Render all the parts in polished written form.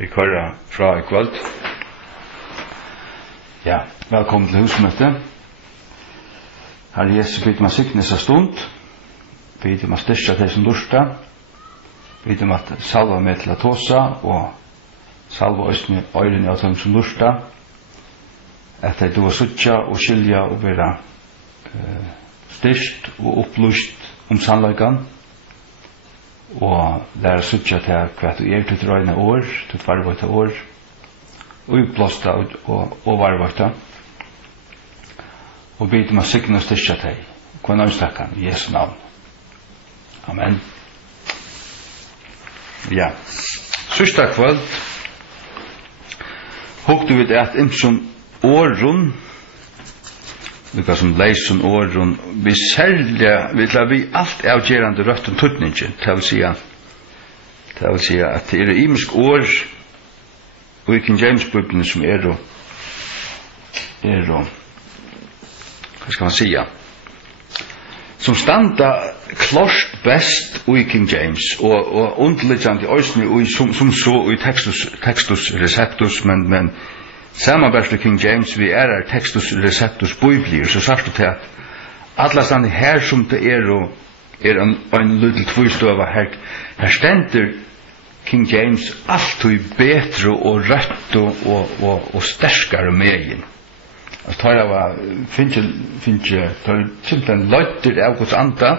vi kører fra i kvöld. Ja, velkommen til husmøte. Herre Jesus, bid meg siknes av stund. Bid meg styrke til som lursta. Bid meg salva meg til å tåsa, og salva østene øyrene av dem som lursta. Etter du var suttja og skilja og være styrst og opplyst sannleikan. Og lære suttja til hva du til drøyne år, til varvøyte år, og utblåsta og varvøyte. Og bid meg sikne og styrke til hva nøystakkan i Jesu navn. Amen. Ja, sørsta kvöld hukte vi det at imsom åren, vilka som leisen åren, vi særlig, vi alt avgjerande røtten tutningen, det vil si at det imisk år, og i King James-bibelen som hva skal man sige, som standa klart best i King James, og underliggande i øysene, som så i textus receptus, men samanbært King James, vi textus receptus biblir, så sagt du til at alle stande her som det en liten tvistøva her stender King James alltid betre og rett og sterskare megin. Altså tar jeg tar simpelthen løyter av Guds anda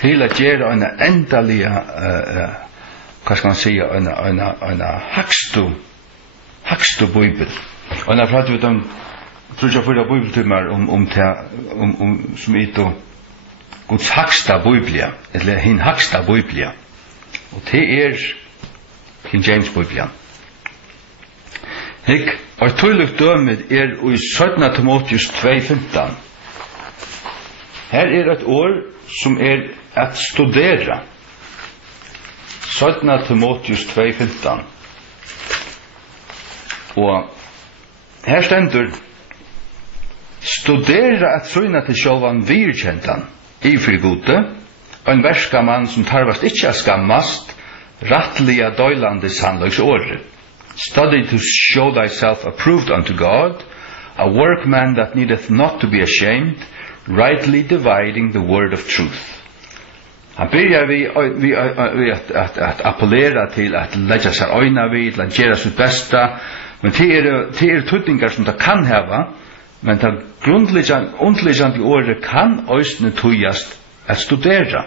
til at gjøre en endalige hva skal man si en hakstu bibel. Og når prater vi om tror jeg fyrir bibeltimmer om som ito Guds haksta biblia, eller hin haksta biblia. Og det King James biblia. Og tøylugt dømmet i 17. Timotheus 2:15. Her et år som at studera. 17. Timotheus 2:15. Og her stendur studera at trøyna til sjálvan virkjentan i frigode, en verskamann som tarvast ikkje a skammast, rattliga døylande sannløgs åre. Study to show thyself approved unto God, a workman that needeth not to be ashamed, rightly dividing the word of truth. Han byrjar vi at appellera til at leggja seg øyna vid, til at gjera sitt besta, men det tøytingar som det kan heva, men det underliggande året kan øysene tøyast at studera.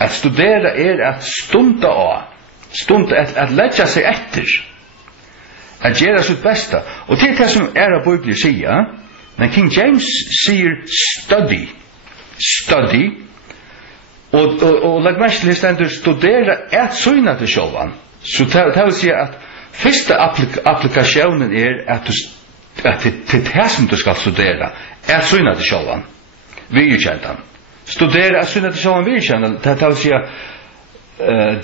At studera at stunda at leggja seg etter, at gjera sitt besta. Og det som av Bibelen sier, men King James sier study, og legg mest til stendur studera at syna til sjálvan. Så det vil si at første applikasjonen at det som du skal studera at syna til sjálvan, virkjentan. Studera at syna til sjálvan virkjentan, det vil si at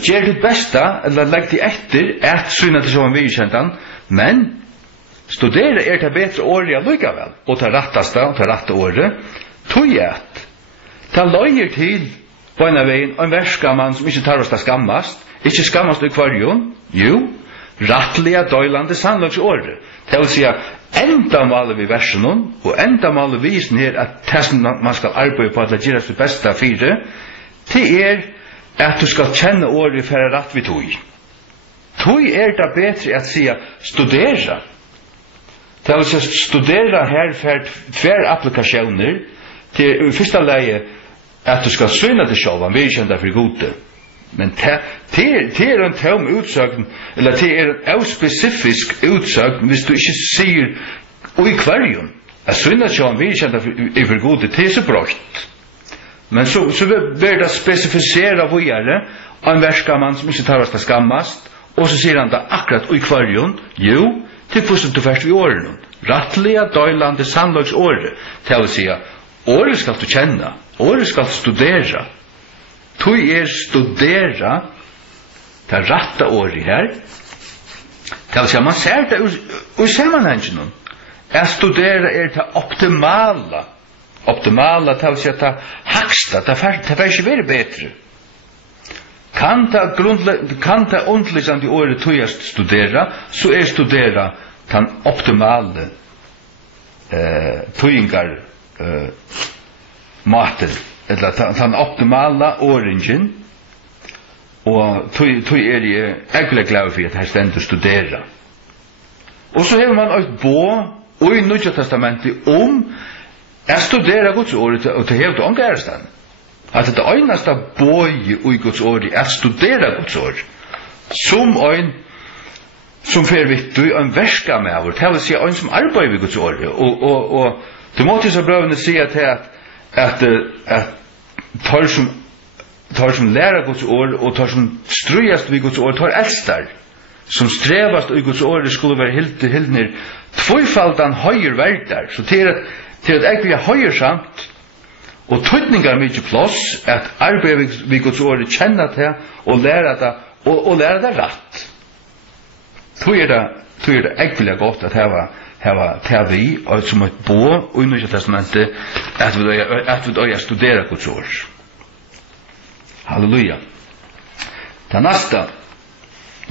gjør ditt besta, eller legg til etter at syna til sjálvan virkjentan, men studera det betre året allikevel, og det rattasta og det ratte året, tog at det løyer til på en av veien, en verskamann som ikke tar oss til skammast, ikke skammast i kvarjon, rattliga døylande sannløgs året. Det vil si at endamålet vi versen og endamålet visen her at det som man skal arbeide på at det gjør det beste fire, det at du skal kjenne året for rett vi tog. Tog det bedre at si studera. Det vil si studera her for tver applikasjoner til i første leie at du skal syne til sjálvan, vi kjent for gode. Men det en tom utsøgn, eller det en avspesifisk utsøgn, hvis du ikke sier og i kvarjon, at syne til sjálvan, vi kjent for gode, det så brått. Men så blir det spesifisera vågjere av en verskamann som ikke tar oss til skammast, og så sier han da akkurat i kvarjon, til hvordan du først vi årene, rattliga døylande sannløgs åre, til å si året skal du kjenne, året skal du studera. Tog studera til ratta året her, til å si man ser det i sammenhengen, studera til optimala til å si at det haksta, det får ikke være bedre. kan ta undlisande året tøyast studera, så studera tan optimale tøyingar maten, eller tan optimala orangen, og tøy jeg egentlig glad for at her stendur studera. Og så har man et bo og i Nya Testamentet jeg studerer Guds ord, og det hever det omgærestan. At det øyneste boi i Guds ord er studera Guds ord. Som fer vittu, en verska med vår, det vil si en som arbeider ved Guds ord. Og Timotheus og brøvene sier at tar som lærer Guds ord, og tar som strøyast ved Guds ord, tar elstar, som strevast i Guds ord, skulle være hildner tvøyfaldan høyer verdar. Så til at egentlig høyer samt, og tøytningar mykje plass, at arbeid ved Guds ord kjenner til, og lærer det, og lærer det rett. Tøy er det egentlig godt at heva vi, og som et bo, og i Nya Testamentet, at vi døy studera Guds ord. Halleluja. Det neste,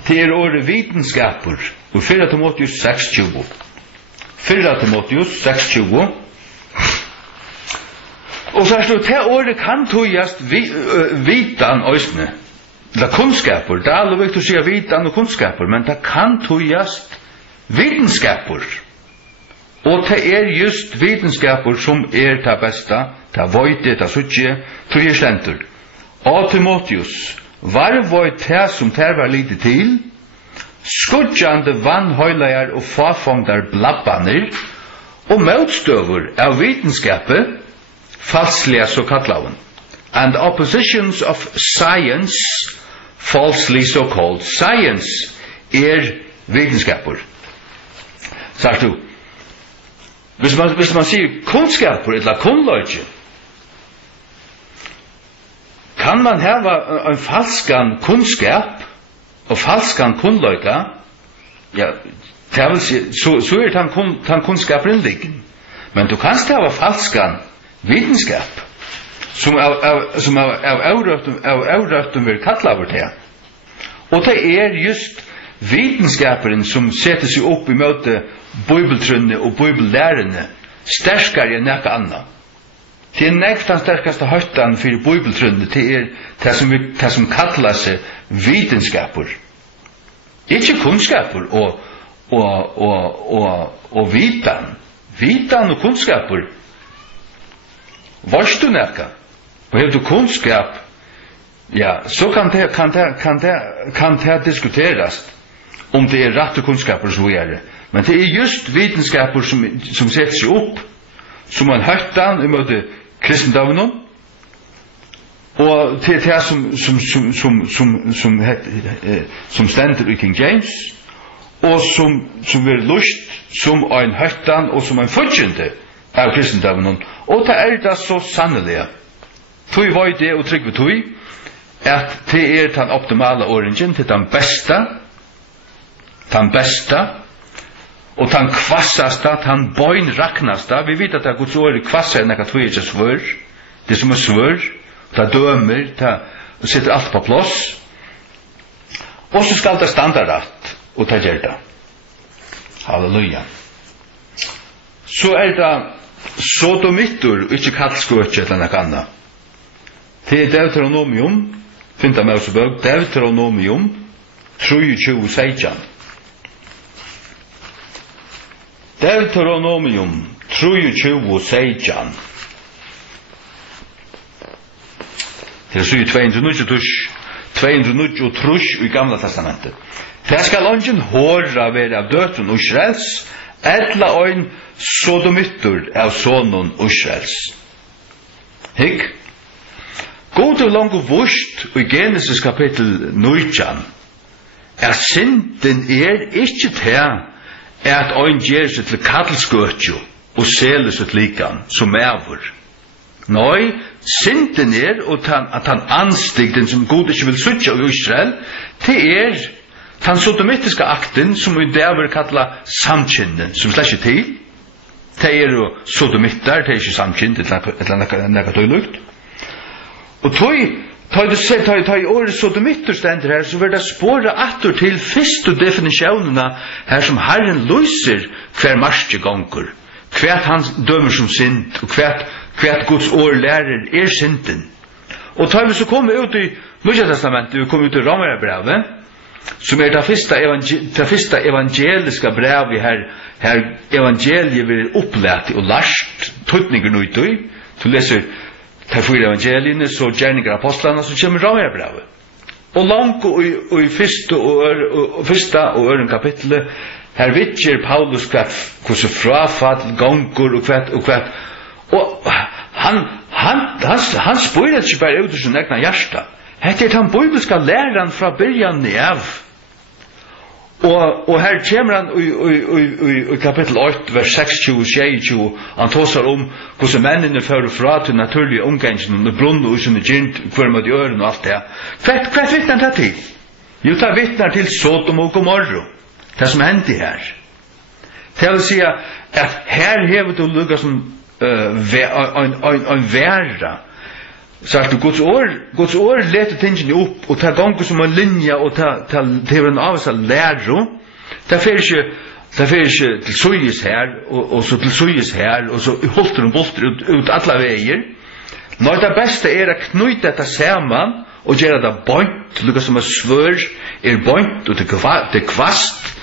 det er året vitenskaper, og 4 Timotheus 6:20. 4 Timotheus 6:20. Og så står det året kan tøyast vitan øysne, eller kunnskaper. Det er alle viktig å si vitan og kunnskaper, men det kan tøyast vitenskaper. Og det er just vitenskaper som er det beste, det vøyte, det suttje, tøyer stendur. Og Timotheus, var vøyt det som der var lite til, skudjande vannhøylager og fafongdar blabbaner, og motstøver av vitenskapet, falsliga så kallaven, and oppositions of science, falsely so called. Science er vitenskaper. Sagt du, hvis man sier kunnskaper, eller kunnløgje, kan man hava en falskan kunnskap, og falskan kunnløyga, ja, det vil si, så er den kunnskapen liggen. Men du kan hava falskan vitenskap, som av avrøtten vil kalla over det. Og det er just vitenskaperen som setter seg opp i møte bibeltrunne og bibellærerne sterskare enn nekka anna. Det er nekst den sterkaste høytan for bibeltrunne, det er det som kallar seg vitenskaper. Ikke kunnskaper og vitan. Vitan og kunnskaper. Varst du nekka? Og har du kunnskap, ja, så kan det diskuteras om det er rette kunnskaper som vi er. Men det er just vitenskaper som setter seg opp som en høytan i møte kristendommen, og til det som stender i King James, og som er lust som en høytan og som en fortjente av kristendommen, og det er det så sannelig. Tøy var det og trygg ved tøy, at det er den optimale orangen, til den beste, og den kvassaste, den bøynraknaste. Vi vet at det er Guds ord kvassa enn ekka tøy ikke svør, det som er svør, det dømer, det sitter alt på plass, og så skal det standa rett, og det gjør det. Halleluja. Så er det sodomittur, ikke kallskøtje eller noe annet. Det er Deuteronomium, finner jeg med oss i bøk, Deuteronomium 23:16. Deuteronomium 23:16. Det er så 293 i Gamla Testamentet. Det skal ongen håra være av døtren Israels, etla ein sodomittur av sonon Israels. Hikk? God og langt vurst i Genesis kapittel 19 synden ikke til at ein gjer seg til kallskøtjo og seler seg likan som mævur. Nei, synden og at han anstigden som God ikke vil sutja i Israel, det den sodomitiske akten som i det vil kalla samkynne, som slett ikke til. Det jo sodomitter, det ikke samkynne, eller nekka tøylukt. Og Ta i året sodomitter stender her, så vil det spåre atter til første definisjonene her som Herren løser hver marske gonger, hvert han dømer som synd, og hvert Guds år lærer synden. Og ta vi så kommer ut i Nya Testamentet, vi kommer ut i Romerbrevet, som det første evangeliske brevet her evangeliet blir opplært og lært tøytninger ut i. Du leser de 4 evangeliene, så gjerninger apostlene, så kommer Romerbrevet. Og langt og i første og øren kapittelet, her vittjer Paulus hvordan frafatt gonger og hvert. Og han spør ikke bare ut i sin egna hjärsta. Hette den bibelska læran fra början av. Og her kommer han i kapittel 8, vers 26, han tåsar om hvordan mennene fører fra til naturlige omgången og brunn og sånne gynt, hver med øren og alt det. Hva vittnar det til? Jo, det vittnar til Sodom og Gomorra, det som hendte her. Det vil si at her hever du lukket som en væra. Så at Guds år leter tingene opp, og ta ganger som en linje, og ta en av seg læro. Det fer ikke til søyes her, og så til søyes her, og så holter og bolter ut alle veier. Når det beste å knyte dette sammen, og gjøre det bønt, lukka som en svør bønt, og til kvast,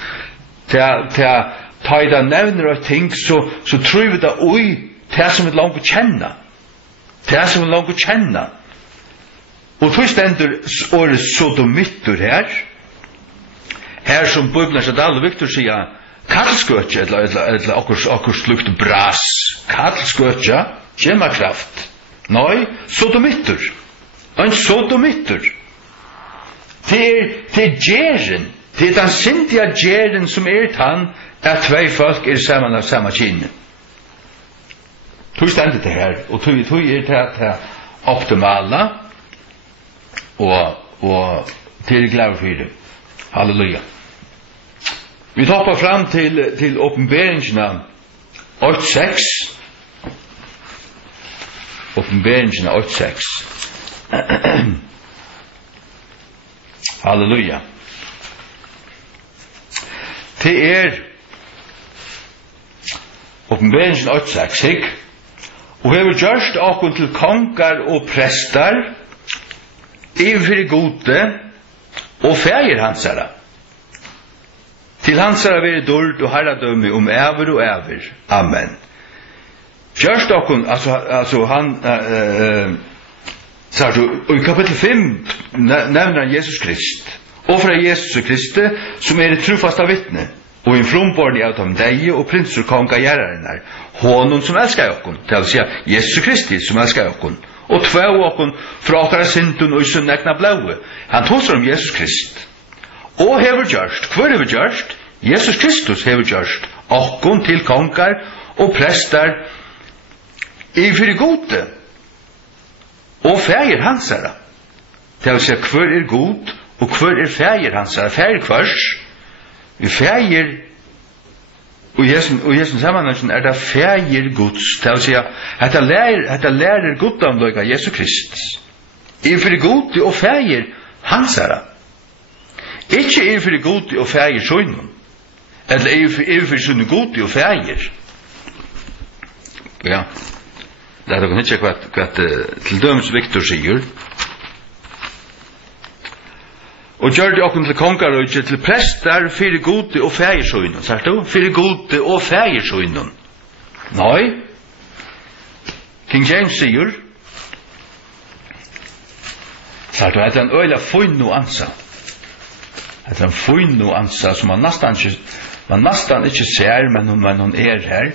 ta i det nevner og ting, så tror vi det ui, det som vi langt å kjenne. Det som vi langt å kjenne. Og så stender året sodomitter her som Bibelen Sadal Victor sier, kallskøtje, eller akkur slukt bras, kallskøtje, kjemakraft. Nei, sodomitter. En sodomitter. Det gjeren, det den sindige gjeren som tann, at 2 folk sammen av samme kynne. Tog stender det her, og tog det optimale, og til glad for det. Halleluja. Vi hopper fram til åpenberingen 8:6. Åpenberingen 8:6. Halleluja. Det åpenberingen 8:6, ikke? Og hever gjørst okkur til kongar og prestar, ifri gode, og fægir hansara. Til hansara veri dord og herradømi ever og ever. Amen. Gjørst okkur, altså han, og i kapittel 5 nevner han Jesus Krist. Og fra Jesus Kristi, som det trufasta vittne, og en frumbordig av dem deg og prinsur konga gjerrarnar, honom som elskar okkon, det vil si Jesus Kristi som elskar okkon, og två okkon fra okkara synden og i sin egna blaue. Han tåser om Jesus Krist. Og hever gjørst, hver hever gjørst? Jesus Kristus hever gjørst, okkon til kongar og prestar i fyrir gode, og fægir hansara. Det vil si hver god, og hver fægir hansara, fægir hvers, vi fægir, og i Jesus sammanhangen det fægir Guds, det vil si at det lærer godamløyga Jesus Krist. I fyrir god og fægir hansara. Ikke i fyrir god og fægir søgnum, eller i fyrir søgnum god og fægir. Ja, det er ikke hva til dømes Victor sier. Og gjør det okken til kongar og ikke til prestar fyrir gode og fægirsøynun, sagt du? Fyrir gode og fægirsøynun. Nei. King James sier, sagt du, det en øyla føyn nuansa. Det en føyn nuansa som man nastan ikke ser, men hun her.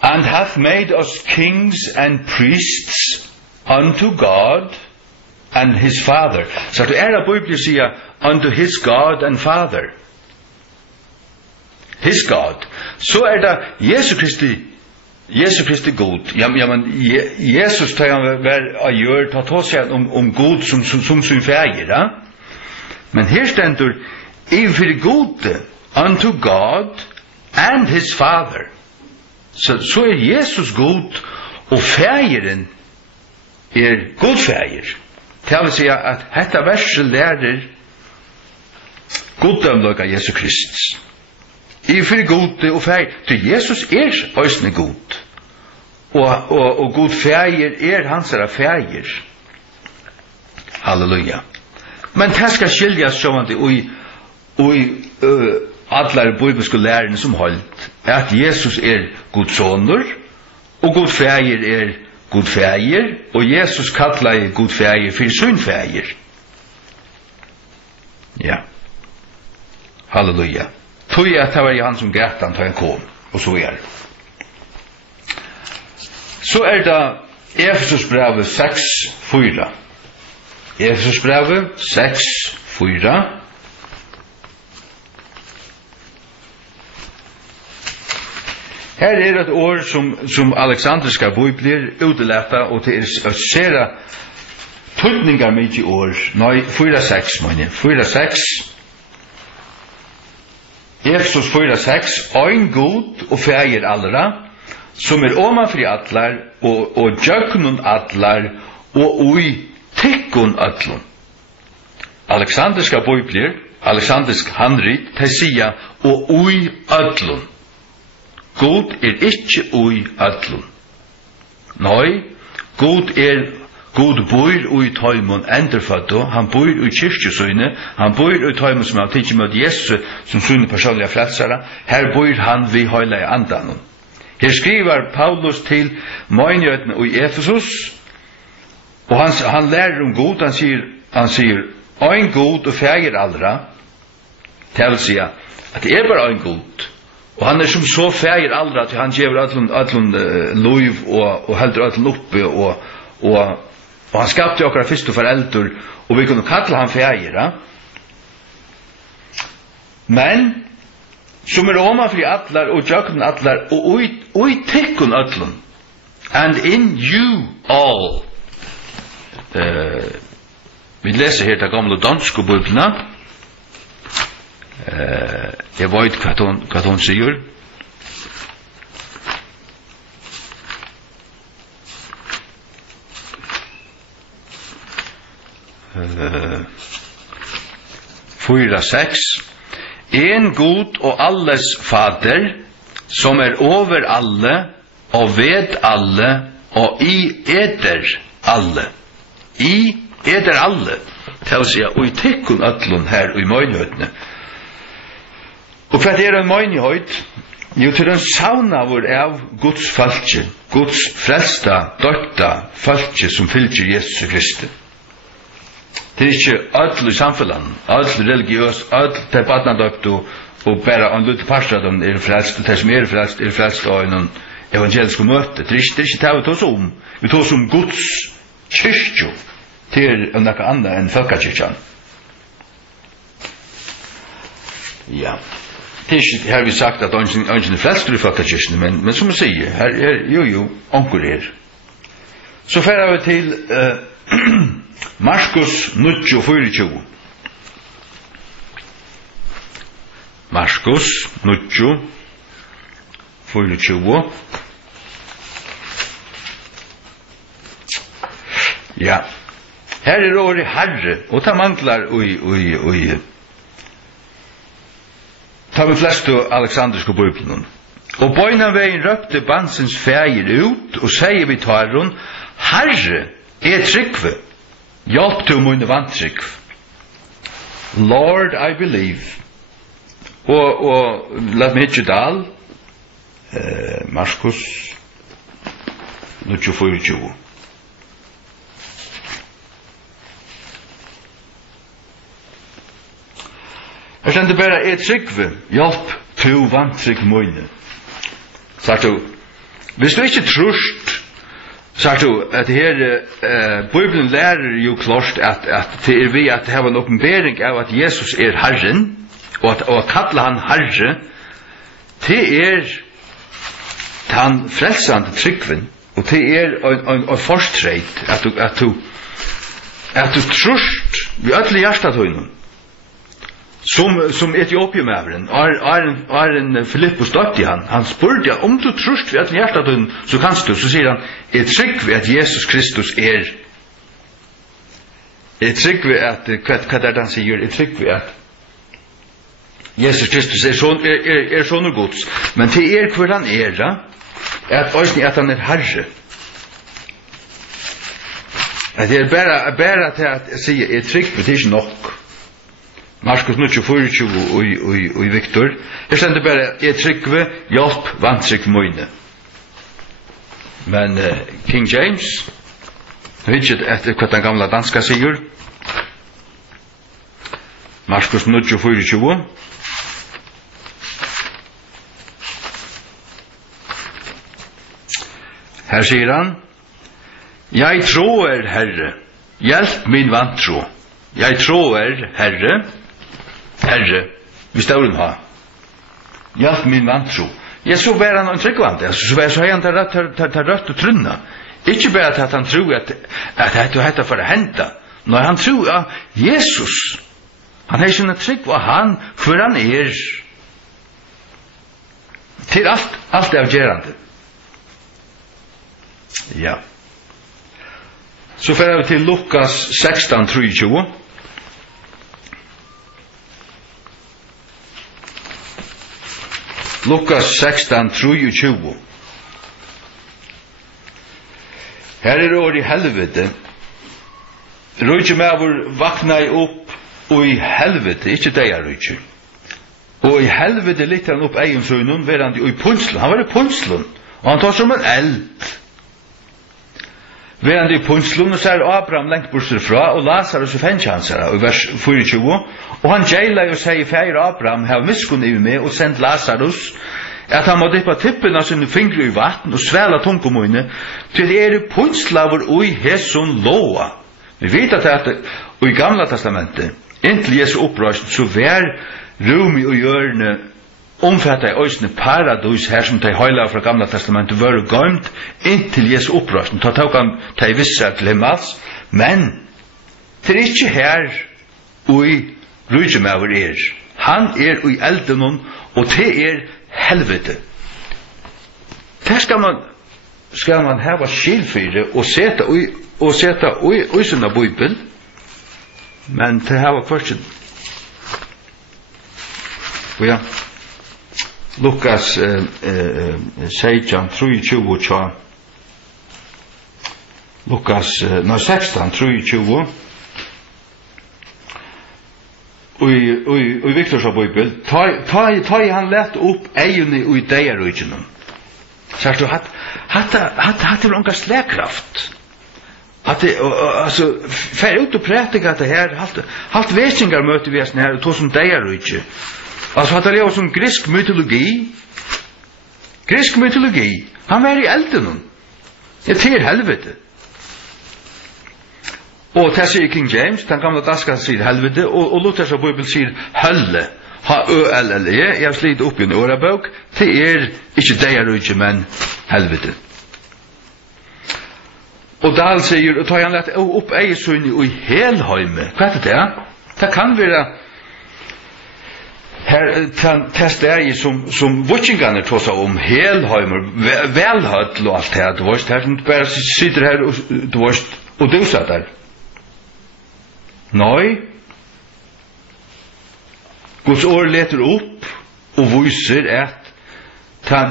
And hath made us kings and priests unto God and his Father. Så det a Bibelen sier, unto his God and Father. His God. Så det Jesus Kristi god. Ja, men Jesus tar han vær gjør, ta seg om god som sin fægir, ja? Men her stendur, i for gode unto God and his Father. så Jesus god, og fægeren god fæger. Det vil si at dette verset lærer goddømløk av Jesus Kristus. I fyrir god og fæger, til Jesus òsne god, og god fæger hansara fæger. Halleluja. Men det skal skiljas sånn i allar bibelske lærerne som holdt, at Jesus Guds sonur, og god fæger god fæger, og Jesus kallar god fæger for sin fæger. Ja. Halleluja. Tog at det var han som gæt han til han kom, og så Så det Efesusbrevet 6:4. Efesusbrevet 6:4. Her et ord som Alexandriska bibler uteletta, og det sera tydningar mykje ord. Nei, 4:6, mine. 4:6. Efesus 4:6. Ein god og fægir allra, som omanfri allar, og jöknun allar, og ui tikkun allum. Alexandriska bibler, Alexandrisk handrit, de sia, og ui allum. God ikkje ui allum. Nei, God bor ui tøymon endurfatto, han bor ui kyrkjesøyne, han bor ui tøymon som har tidsi mot Jesus som sunne personliga frelsara, her bor han vi høyla i andanon. Her skriver Paulus til møgnjøtene ui Efesus, og han lærer God, han sier, ein god og fægir allra, det vil si at det bare ein god, og han som så fægir allra, at han gjever allun loiv og heldur allun oppe, og han skapte okkar fyrstu foreldur, og vi kunne kalla han fægir, men som omanfri allar og jöknun allar, og ui tikkun allun, and in you all. Vi leser her det gamle danske bibelna. Jeg vet hva hun sier. Fyra 6. En god og alles fader, som over alle, og ved alle, og i eder alle. I eder alle. Det vil si, og i tikkun öllun her og i møgnhøytene. Og hva en møgnhøyt? Jo, til en saunavur av Guds falske, Guds frelsta, døtta falske som fylgjer Jesus Kristi. Det ikke öll i samfellan, öll religiøs, öll til badnadøpt og bare en lutt parstradom frelst, og det som frelst av en evangelisk møte. Det ikke det vi tås om. Vi tås om Guds kyrkjo til noe annet enn folkekyrkjan. Ja. Det ikke her vi sagt at ønsken frelst i folkekyrkjan, men som jeg sier, her onkur her. Så færer vi til Markus 9:24. Markus 9:24. Ja. Her året Herre, og ta manglar ta vi flest Alexandriske bibelen. Og bøyna vegin røpte bansens fægir ut, og sier vi tarun, Herre, trykve, hjelp til munne vantrykv. Lord, I believe. Og lat meg ikke dal, Markus 9:24. Her stender bare trykve, hjelp til vantrykv munne. Sagt du, hvis du ikke trust, sagt du, at her Bibelen lærer jo klart at det vi at det har en åpenbering av at Jesus Herren, og at kalla han Herre, det han frelsande tryggven, og det en forstreit at du trust vi ødelig hjertet høynen, som Etiopien-mæveren, en Filippus døtti han spurte, om du trust ved at hjertet så kanst du, så sier han, jeg trygg ved at Jesus Kristus jeg trygg ved at, hva det han sier, jeg trygg ved at Jesus Kristus sånne gods, men til hvor han at òsni at han herre. At det bare til at jeg sier, jeg trygg ved det ikke nok. Markus 9:24 og Viktor. Jeg stender bare, jeg trygg ved hjelp, vantrygg møyne. Men King James, vet ikke etter hva den gamle danska sier, Markus 9:24, her sier han, jeg tror, Herre, hjelp min vantro. Jeg tror, Herre, vi står ha. Hjelp min vantro. Jeg så bare han en tryggvante, så har han ta rødt og trunna. Ikke bare at han tror at dette for å hente. Når han tror at Jesus, han har ikke trygg av han, hvor han til alt avgjerande. Ja. Så fer vi til Lukas 16:23. Lukas 16:23. Her år i helvete. Rujje mævur vaknai upp og i helvete, ikke deir rujje. Og i helvete litt han opp egen søgnen, verandi i punslun. Han var i punslun, og han tar som en eld. Verandi i punslun, og så Abraham lengt bortsett fra, og Lazarus og fennkjansara, i vers 24, og han gjeila og sier, feir Abraham, hev miskun i meg, og sendt Lazarus, at han må dippa tippen av sine fingre i vatten, og svæla tungomoine, til i punslaver og i hesson loa. Vi vet at i Gamla testamentet, inntil Jesu opprøst, så vær rumi og hjørne, omfattet i øysene paradis her som de høyla fra Gamla testamentet var gømt inntil Jesu opprøsten. Ta tok han de visse til himmels, men det ikke her ui rujemauer Han ui elden og det helvete. Det skal man hava skilfyre og seta ui sinna bibel, men det hava kvart ja. Lukas 16:23. Lukas 16:23. Og Viktors bibel, ta han lett opp eierne og ideerøyene. Så du hatt det langt slækraft. Altså, fer ut og prætika det her, halt vesingar møter vi her, og tog som ideerøyene. Altså, hatt det som grisk mytologi. Grisk mytologi. Han var i elden. Det til helvete. Og det sier King James, den gamle danskan sier helvete, og Luthers og Bibel sier hølle. H-Ø-L-L-E, jeg har slitt opp i en årebøk, det ikke deirøyke, men helvete. Og Dahl sier, og tar han lett opp eiesøyne i helhøyme. Hva det? Det kan være her tester som vutjingarna tåsa om helheimer, velhøll og alt det, du veist, her som bare sitter her, du veist, og du satt der. Nei, Guds år leter opp og viser at han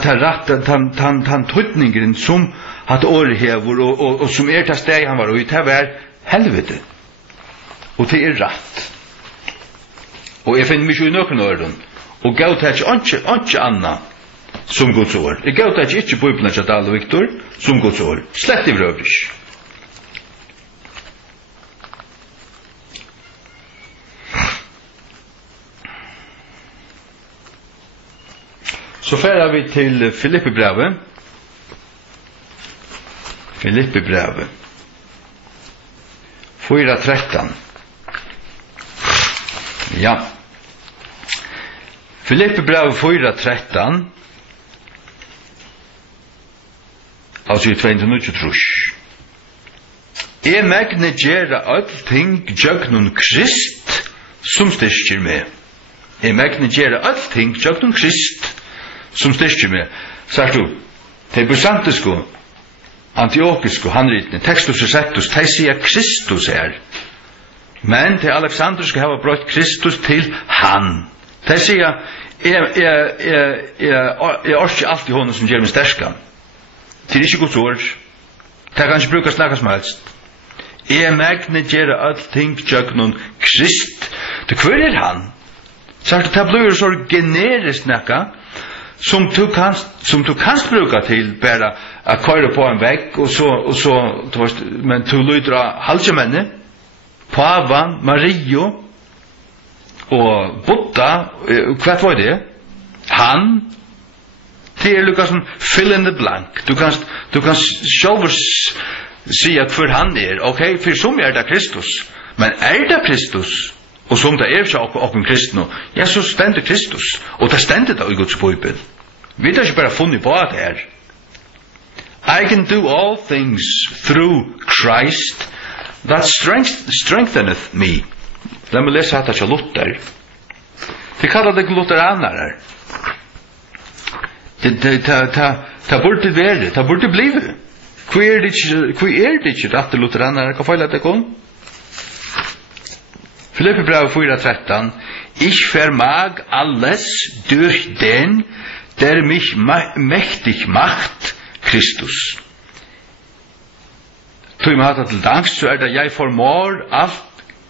tøytningeren som hatt året hever og som til steg han var, og det var helvete. Og det rett. Og jeg finner mye i nøkken åren, og gav det ikke annet som Guds år. Jeg gav det ikke Bibelen til Dahl og Viktor som Guds år. Slett i vrøvrig. Så færer vi til Filippibrevet. Filippibrevet. 4:13. Ja. Filippibrevet 4:13. Altså i 2:23. Jeg megne gjøre alt ting gjøgnun Krist som styrker meg. megna gera öll ting tjøknum Krist som styrkjer meg. Sagt du, de bysantisko, antiokisko, handritne, Textus og Septus, de sier Kristus her. Men til Alexandriske har brått Kristus til han. De sier, jeg orsker alltid hånden som gjør meg sterska. Det ikke Guds ord. Det kan ikke brukes noe som helst. Jeg megna gera öll ting tjøknum Krist. Det hver han? Sagt det blir så generisk nekka som du kanst bruka til bara at køyre på en vegg og så men du lyder av halvkjemenne Pavan, Mario og Buddha hva var det? Han det lukka som fill in the blank du kan sjálfur si at for han ok, for som det Kristus men det Kristus og som det så oppen kristne, ja, så stender Kristus. Og det stender det i Guds bøybel. Vi har ikke bare funnet på det her. I can do all things through Christ that strengtheneth me. La meg lese hatt til Luther. Vi kallar det lutheranere. Det burde være, det burde blive. Hva det ikke rett til lutheranere? Hva feiler det kom? Philippi brev 4:13 Ich vermag alles durch den, der mich mächtig macht, Christus. Tu im hat til dank, så det jeg formår alt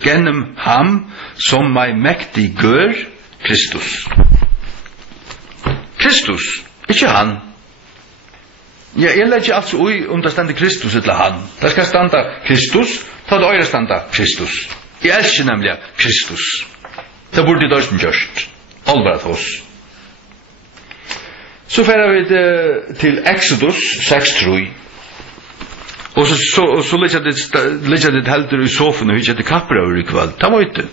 gennem ham, som meg mäktig gør, Kristus. Kristus, ikke han. Ja, jeg legger altså ui det stande Kristus eller han. Det skal standa Kristus, ta det øyre standa Kristus. Jeg elsker nemlig Kristus. Det burde det ikke gjørst. Allbart oss. Så færer vi til Exodus 6:3. Og så ligger det heldur i sofen og vi kjette kapper over i kveld. Det var ikke.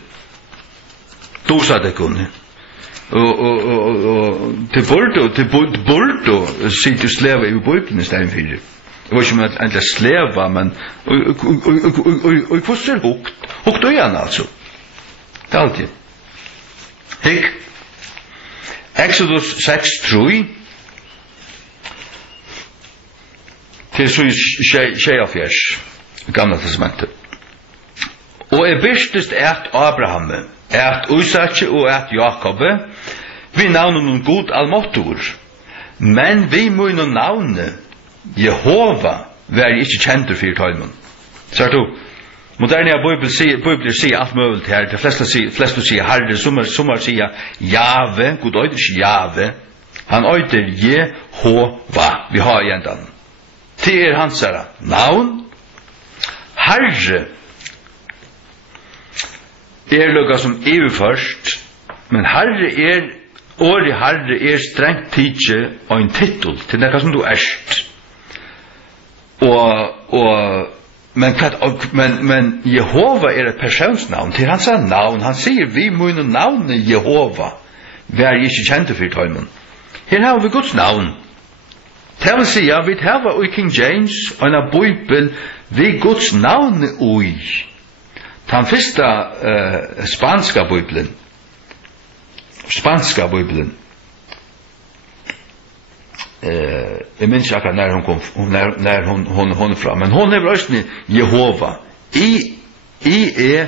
Du sa det kunne. Og det burde sitte og sleva i bøyblen i stedet for. Det var ikke om at endelig sleva, men og hvordan hukt? Hukt du igjen, altså. Det er alltid. Hikk. Exodus 6:3 til så Sheafjesh, gamla testamentet. Og byrstest Abrahamme, Isaac og Jakobe, vi navnen god allmåttor, men vi må no navne Jehova var ikke kjenter for tøymen. Så du, moderne bibler sier alt mulig her, de fleste sier Herre, som sier Jave, god øyder ikke Jave, han øyder Jehova, vi har igjen den. Til hans navn, Herre, lukka som EU først, men Herre året Herre strengt tidse og en titel til nekka som du erst. Men Jehova et personsnavn til hans navn. Han sier vi må navne Jehova vær ikke kjente for tøymen. Her har vi Guds navn. Det vil si at vi har i King James og en av Bibel vi Guds navn ui. Den første spanska Bibelen jeg minns ikke akkurat når hun er fra, men hun er også Jehova. I-E-H-O-V-A.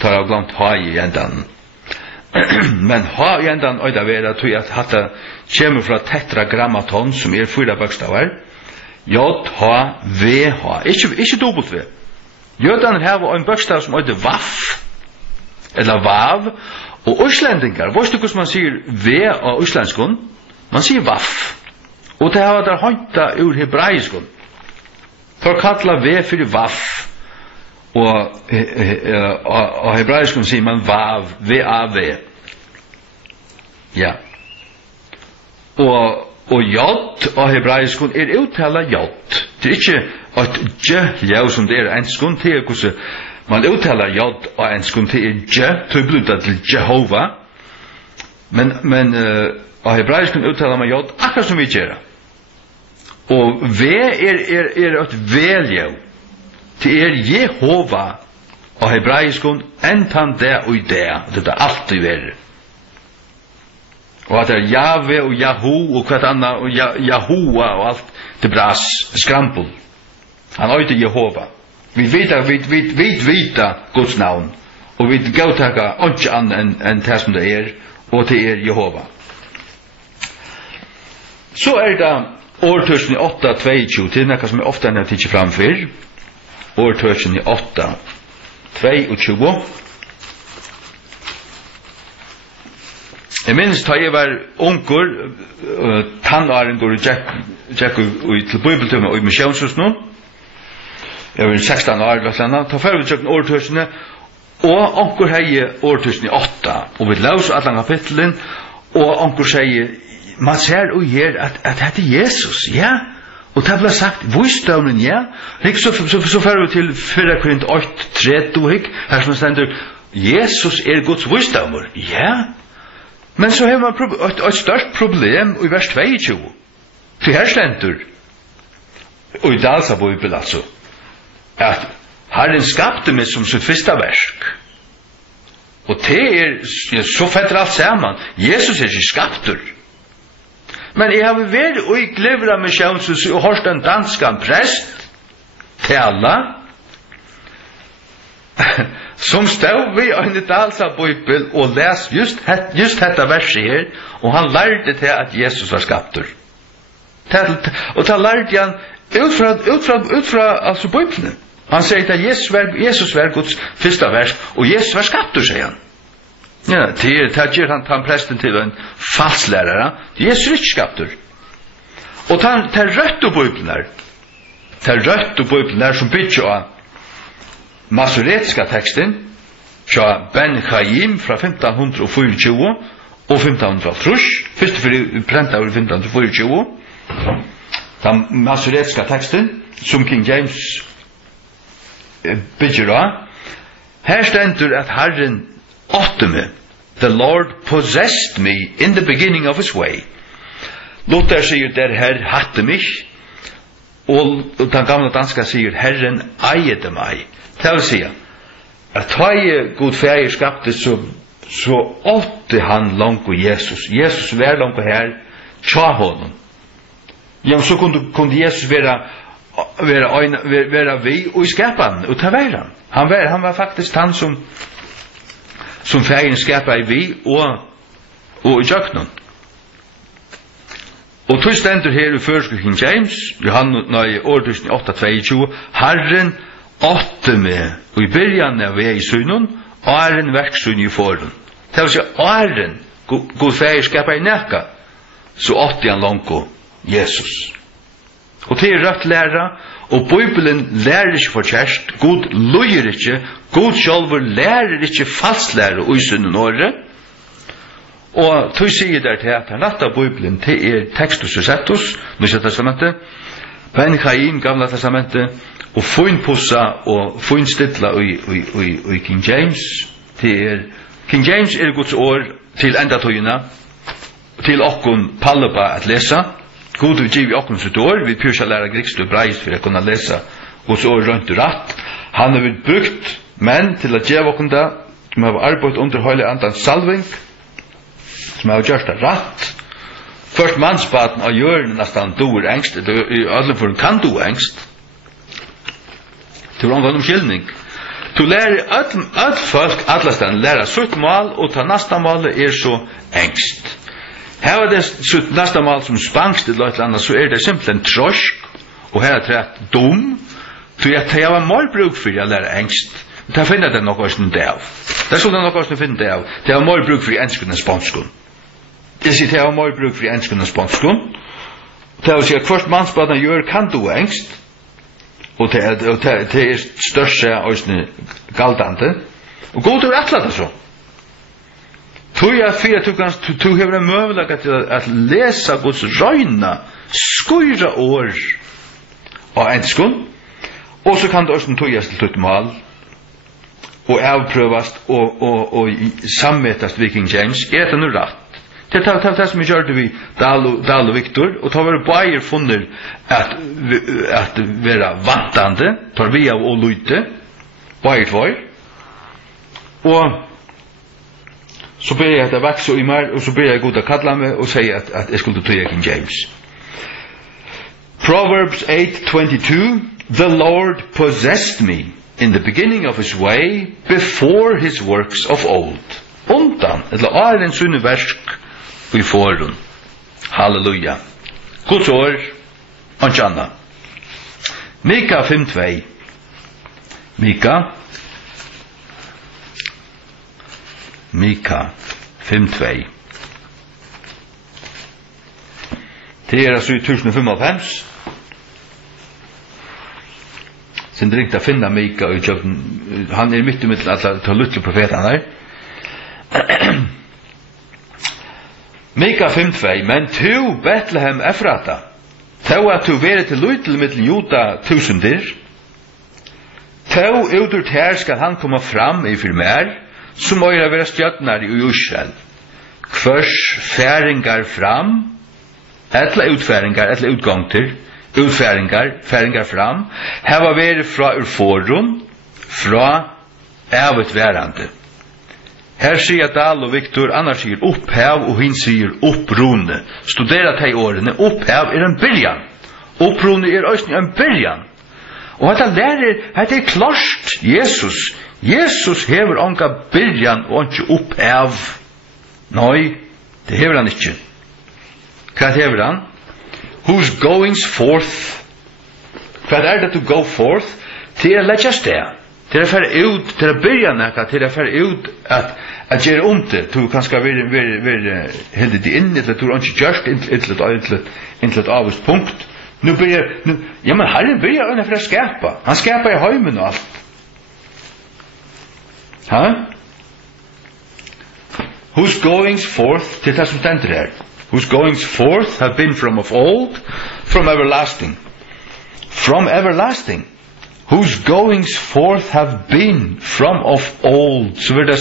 Tar jeg glemt H i endan. Men H i endan øyda vera, tror jeg at hatta kommer fra tetragrammaton, som 4 bokstaver. J-H-V-H. Ikke dobbelt V. Jødan har en bokstav som øyda Vaff, eller Vav, og Øslendinger, vet du hvordan man sier V av Øslenskon? Man sier Vaff. Og det har der hånda ur hebraiskon. For kalla V fyrir Vaff. Og hebraiskon sier man Vav, V-A-V. Ja. Og J og hebraiskon uttala J. Det ikke et J, som det enskon, det hvordan man uttaler J og enskon til J, til bluta til Jehova. Men og hebraisken uttaler man J akkurat som vi gjør. Og V et veljev. Det Jehova. og hebraiskon entan det og det, det er alltid verre. Og at det er Jave og Yahu og hva annet, og Yahuwa og alt, det er bra skrampel. Han øyde Jehova. Vi vita Guds navn, og vi gautaka ikke annet enn det som det er, og det er Jehova. Så er det årtusen i 8:22, til noe som jeg ofte har tidsi framfyr. Årtusen i 8:22. Jeg minns da jeg var unger, tannarengur og Jack til bibeltømme og i misjonshus nå. Jeg var 16 år, da før vi tjøkken årtusene, og onkur hei årtusen i 8, og vi laus allan kapitlen, og onkur sier, man ser og her at det er Jesus, ja, og det ble sagt, visdommen, ja, så fører vi til 4 Korint 8:30, her som stender, Jesus er Guds visdommer, ja, men så har man et størst problem i vers 22, til her stender, og i Dalsa Bibel altså, at Herren skapte meg som sitt første verk, og det så fetter alt sammen, Jesus er ikke skaptur. Men jeg har vært og i glivra med sjønsus og hørst en danskan prest tala som stod vi i en Dalsa Bibel og les just dette verset her, og han lærte til at Jesus var skaptur. Og da lærte han ut fra altså Bibelen. Han sier at Jesus var Guds første verk, og Jesus var skaptur, sier han. Ja, det gjør han presten til en falslærere. Jesus er ikke skaptur. Og det er rødt og Bibelen her. Det er rødt og Bibelen her som bygger av masoretska teksten fra Ben Chaim fra 1524 og 1530. Først for prenta over 1524. Den masoretska teksten som King James bygger av. Her stender at Herren åtte meg. The Lord possessed me in the beginning of his way. Luther sier der Herr hatte mich, og den gamle danska sier Herren eide meg. Det vil si at tøye god feir skapte så åtte han langt Jesus. Jesus var langt her, tja honom. Ja, så kunne Jesus være vi og i skapan, og ta var han. Han var faktisk han som feiren skapar i vi og i jøknen. Og tog stendur her i første King James, i årtusen 8:22, Herren åtte med, og i byrjan av vei i synen, Aren verksyn i foren. Det vil si, Aren, god feiren skapar i nekka, så åtte han langt Jesus. Og det er rødt læra, og Bibelen lærer ikke for kjærst, Gud løyer ikke, Gud sjálfur lærer ikke falsklære og i synden året, og tog sier der til at han retta Bibelen til Textus og Settus, Nye Testamentet, Ben Chaim, Gamla Testamentet, og Foin Pussa og Foin Stidla og King James. King James Guds år til endatøyina, til okkon pallepa at lesa. God vil give okkon sitt år, vi pyrsa læra grikst og breis for å kunne lesa Guds år rundt og ratt. Han har brukt menn til å gjøre okkon det, som har arbeidt under høylig andans salving, som har gjort det ratt. Først mannsbaten av hjørnen nesten doer engst, i alle for kan do engst. Til omgang skyldning. Du lærer alt folk, atlastan lærer sutt mal, og ta nasta malet så engst. Her var det sutt nasta mal som spangst eller et eller annet, så det simpelthen trosk, og her trett dum, til at jeg var mål bruk for jeg lærer engst. Det finner det nok også det av. Det skulle nok også finne det av. Det var mål bruk for enskund og spanskund. Det sier det var mål bruk for enskund og spanskund. Det vil si at først mannsbaden gjør kan du engst, og det er største òsne galdande, og god du atla det så. Tog jeg fyrir du hever en møvelag at lesa Guds røyna, skuyra år av enskund, og så kan du òsne togast til tutt mal, og avprøvast og sammetast ved King James, det nu ratt. Det er det som vi gjør det vi Dahl og Victor, og da var det bare funnet at være vantande, tar vi av og lyte, bare tvær, Og så ber jeg at det vokser i meg, og så ber jeg Gud å kalla meg og si at jeg skulle tøye King James. Proverbs 8:22, the Lord possessed me in the beginning of his way before his works of old. Undan, eller er en sunne versk i forun. Halleluja. Guds ord, Anjanna. Mika 5:2. Mika 5:2. Det altså i 1095. Sen drinkt að finna Mika og han mitt i mitt alla ta lutlu profetan der. Mika 5:2. Men tu Bethlehem Efrata, tau at tu veri til lutlu mittel Juda tusendir, tau utur her skal han koma fram i firmer, som øyra vera stjörnar i Israel. Kvørs færingar fram, etla utfæringar, etla utgangtir, færingar fram, heva veri fra ur forun, fra evet verande. Her sier Dahl og Viktor, annars sier opphav og hinn sier opprone. Studera teg årene, opphav er en byrjan. Opprone er også en byrjan. Og dette lærer, dette er klart Jesus hever onka byrjan og ikke opphav. Nei, det hever han ikke. Hva hever han? Whose goings forth? Hva det to go forth? Til å letja sted. Til å fære ut, til å byrja nekka, til å fære ut at gjøre det. Du kan skal være heldig inn, eller du har ikke gjørst inntil et avvist punkt. Nu byrjar, ja, men Herren byrjar øyne for å skapa. Han skapar i heimen og alt. Whose goings forth, til det som stender her. Whose goings forth have been from of old, from everlasting. From everlasting. Whose goings forth have been from of old. Så vil det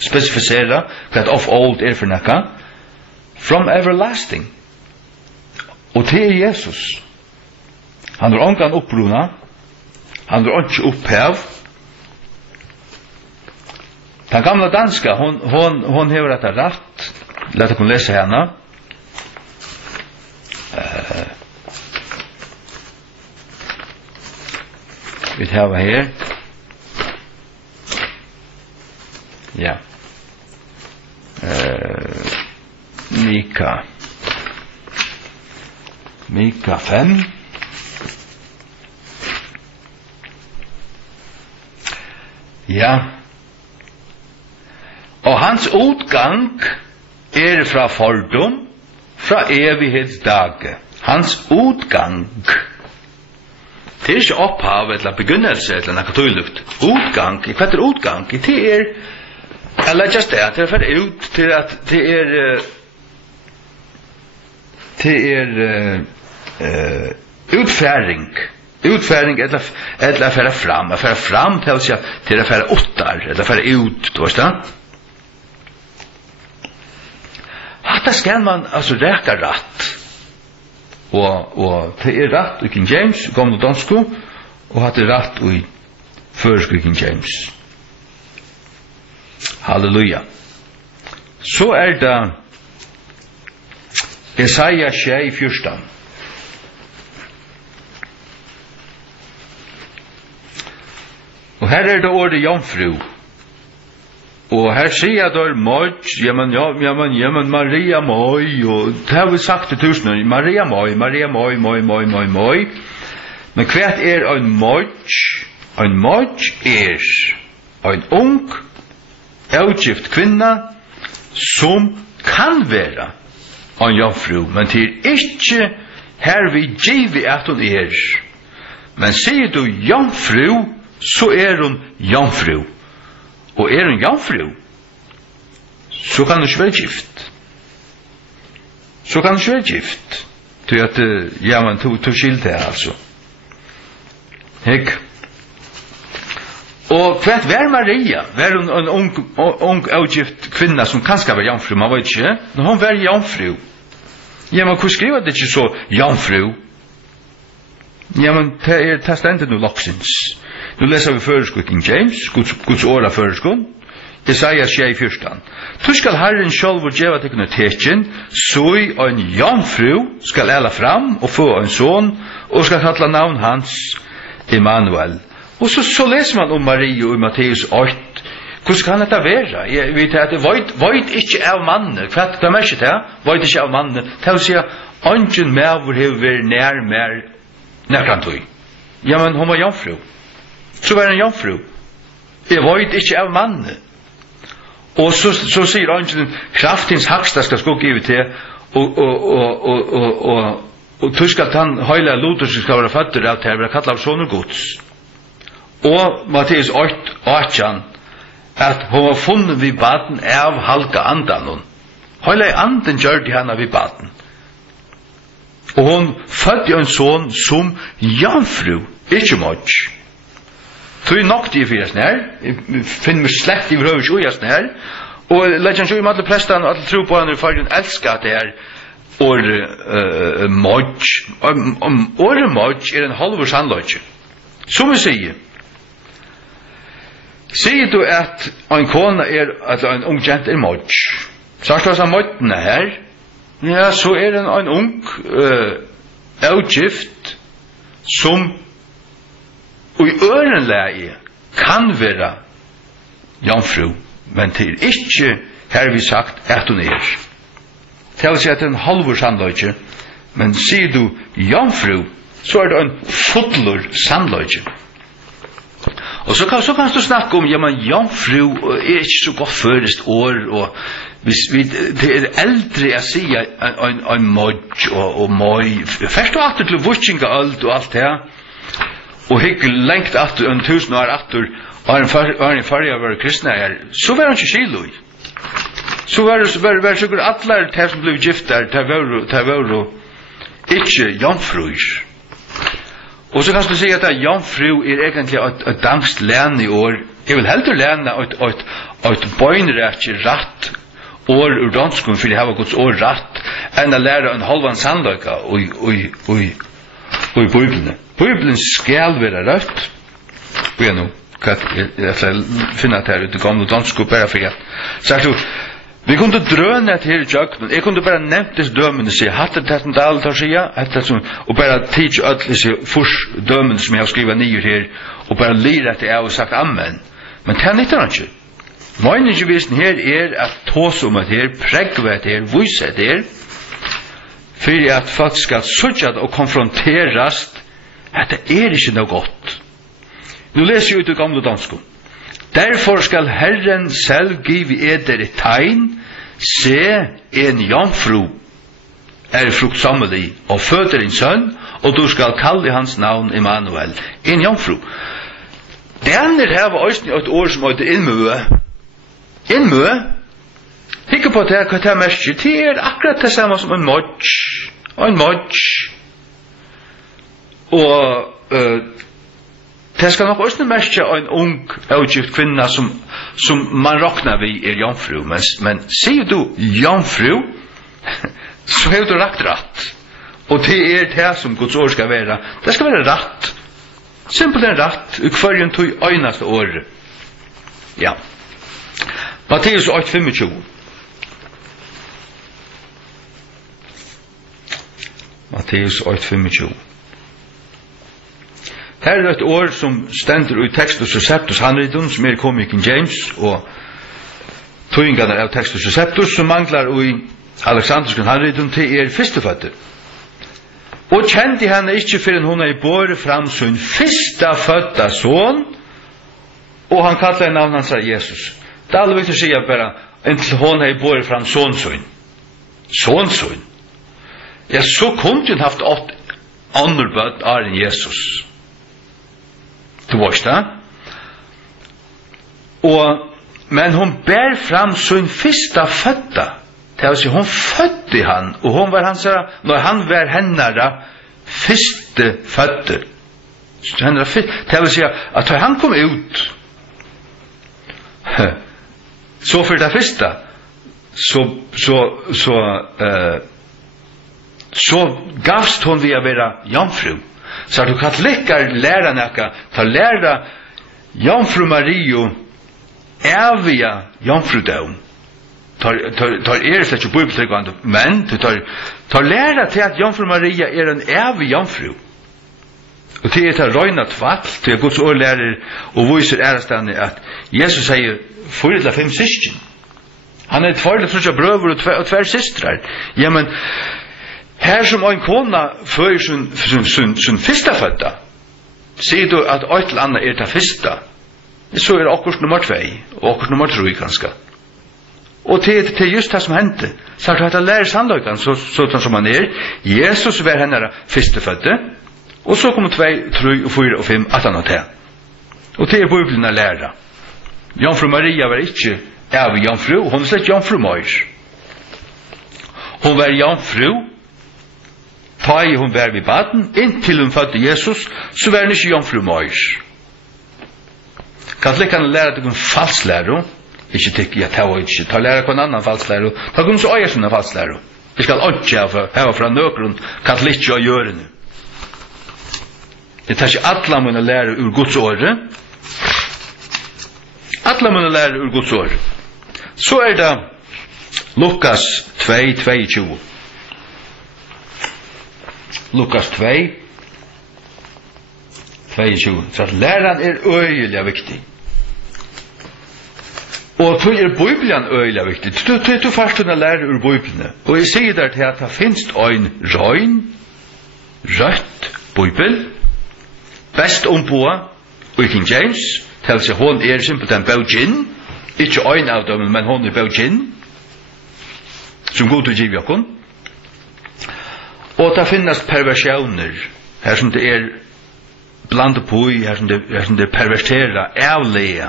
spesifisere hva of old er for nekka. From everlasting. Og til Jesus. Han er ongan oppruna. Han er ongan opphav. Den gamla danska, hon hever etter rett. Lett å kunne lese henne. Vi tar her. Ja. Mika 5. Ja. Og hans utgang er fra fordom, fra evighetsdagen. Hans utgang. Det er ikke opphav eller begynnelse eller noe tøylukt. Utgang, hva er utgang? Det er, eller just det, det er for ut til at det er utfæring. Utfæring eller færa fram. Færa fram til å si til å færa åttar, eller færa ut, du vet det? Hatta skal man altså reka ratt. Og det er rett i King James, gamle dansko, og hatt er rett i førske King James. Halleluja. Så er det Jesaja 6:14. Og her er det ordet jomfru. Og her sier der møy, jamen, Maria møy, og det har vi sagt til tusen, Maria møy. Men hva er en møy? En møy er en ung, avgift kvinna, som kan være en jomfru, men det er ikke her vi giver at hun er. Men sier du jomfru, så er hun jomfru. Og er en jomfru, så kan du ikke være gift. Til at, ja, men to skilte her, altså. Hekk. Og hva var Maria? Var hun en ung avgift kvinna som kanskje var jomfru, man vet ikke. Men hun var jomfru. Ja, men hvor skriver det ikke så jomfru? Ja, men det stendet noe loksins. Nu leser vi føreskå King James, Guds åra føreskå. Isaiah 6:14. Tu skal Herren sjálvur geva tykkum tekin, soi ein jomfru skal ella fram og få ein son og skal kalla navn hans Immanuel. Og så leser man om Marie i Matteus 8. Hvordan kan dette være? Jeg vet at det veit ikke av mannen. Hva er det mest til? Veit ikke av mannen. Det vil si at ungen mever har vært nær mer nærkantøy. Ja, men hun var jomfru. Så var en jomfru. Jeg veit ikke av mannen. Og så sier ungen kraftens haksta skal skugge i til og du skal han høyla loter som skal være føtter av til å være kallet av soner gods. Og Matteus 8:18 at hun var funnet vid baden av halka andan. Høyla i anden gjør de henne vid baden. Og hun fødde en son som jomfru, ikke møtj. Tøy nok de fyrir snær, finn meg slett i vrøvers ujas nær, og leggen jo i matle prestan og alle tro på henne for hun elsker at det er or møtj. Or møtj er en halvur sannløtj. Som vi sier, sier du at en kona er, at en ung jent er møtj, sagt hva som møttene her, ja, så er en ung avgift som og i ørenleie kan være jomfru, men det er ikke her vi sagt at hun er. Det vil si at det er en halvur sannløyge, men sier du jomfru, så er det en fotler sannløyge. Og så kan du snakke om, ja, men jomfru er ikke så godt først år, og det er eldre jeg sier en mødj og møy, først og atter til vutsinga alt og alt det, og hikk lengt atter, 1000 år atter, og en farge var kristne her, så var han ikke skiløy. Så var sikkert atler til som ble gift der, til var ikke jomfruer. Og så kan du si at jomfru er egentlig et dansk lærne i år. Jeg vil heller lærne et bøynrettje ratt år ur danskun for jeg har Guds år ratt enn å lære en halvan sannløyka i Bibelen. Bibelen skal være rødt. Og jeg nå, jeg finner at her ute gamle dansku bare for jeg. Sagt du, vi kunne drøne til jøkken, jeg kunne bare nevnt disse dømene og si, hatt det tetten dal tar seg, og bare tidsi öll disse fors dømene som jeg har skrivet nye her, og bare lire etter jeg og sagt amen. Men det er nytter han ikke. Meiningevisen her er at tås om at her, pregve at her, vise at her, for at folk skal sutja og konfronterast at det er ikke noe godt. Nå leser jeg ut i gamle dansko. Derfor skal Herren selv give eder et tegn, se en jomfru er fruktsammelig og føder en sønn, og du skal kalle hans navn Immanuel. En jomfru. Det andre her var også et år som heter innmøe. Innmøe, hikker på det, hva det er mest, det er akkurat det samme som en mødj. En mødj. Og det skal nok også mest en ung avgift kvinna som man råkner vi er jomfru, men sier du jomfru, så har du rakt ratt. Og det er det som Guds år skal være. Det skal være ratt. Simpelthen ratt, ukvarjen tog øyneste året. Ja. Matteus 8:25. Matteus 8:25. Her er et år som stender i Textus Receptus handredun, som er kommet i King James, og tøyingarna av Textus Receptus, som manglar i Alexandersken handredun til er fyrsteføtter. Og kjente henne ikke før hun er båret fram sin fyrsteføtta son, og han kallar i navn hans Jesus. Det er alle viktig å si bare, inntil hun er båret fram sonsun. Sonsun. Ja, så kunne hun haft 8 andre bøtt av Jesus. Du varst det? Men hun bär fram sin fyrsta födda. Det vill säga, hon födde han, och hon var hans, när han var hennara fyrste födde. Det vill säga, att han kom ut, så för det första, så gavst hon via vara jomfru. Så du kan lära näka, ta lära jomfru Mario evige jomfrudom. Tar slett ikke bibeltryggvande, men tar læra til at jomfru Maria en evig jomfru. Og til er det røyna tvall, til Guds ord lærer og viser ærestande at Jesus sier 4-5 syskjen. Han er tværlig frutja brøver og tver systrar. Ja, men her som en kona fører sin fyrsta fødda, sier du at et eller annet det fyrsta, så er akkurat nummer 2, og akkurat nummer 3 kanskje. Og til just det som hendte, så har det lærer sannløykan, sånn som han er. Jesus var henne fyrste fødde, og så kommer 2, 3, 4 og 5 at han har til. Og til Bibelen er lærer. Jomfru Maria var ikke evig jomfru, hun er slett jomfru Møyr. Hun var jomfru, ta hun var vid baden, inntil hun fødde Jesus, så var hun ikke jomfru Møyr. Katolikkene lærer til en falslæro, ikke tikk, jeg tar ikke, ta lærer på en annan falslæro, ta kun så øyer sin falslæro. Jeg skal ikke hava fra nøkron katolikker å gjøre nu. Jeg tar ikke alle mine lærer ur Guds åre, alle mine lærer ur Guds åre. Så er det Lukas 2, 22. Lukas 2, 22. Så at læreren øyelig viktig. Og tog Bibelen øyelig viktig. Du først kunne lære ur Bibelen. Og jeg sier der til at det finnes en røyn, rødt Bibel, best ombåa, og King James, til seg hun simpelthen baugin, ikke øyn av dem, men hun baugin, som god til giv jokken. Og det finnes perversjoner, her som det blandet på i, her som det perverterer, avleia,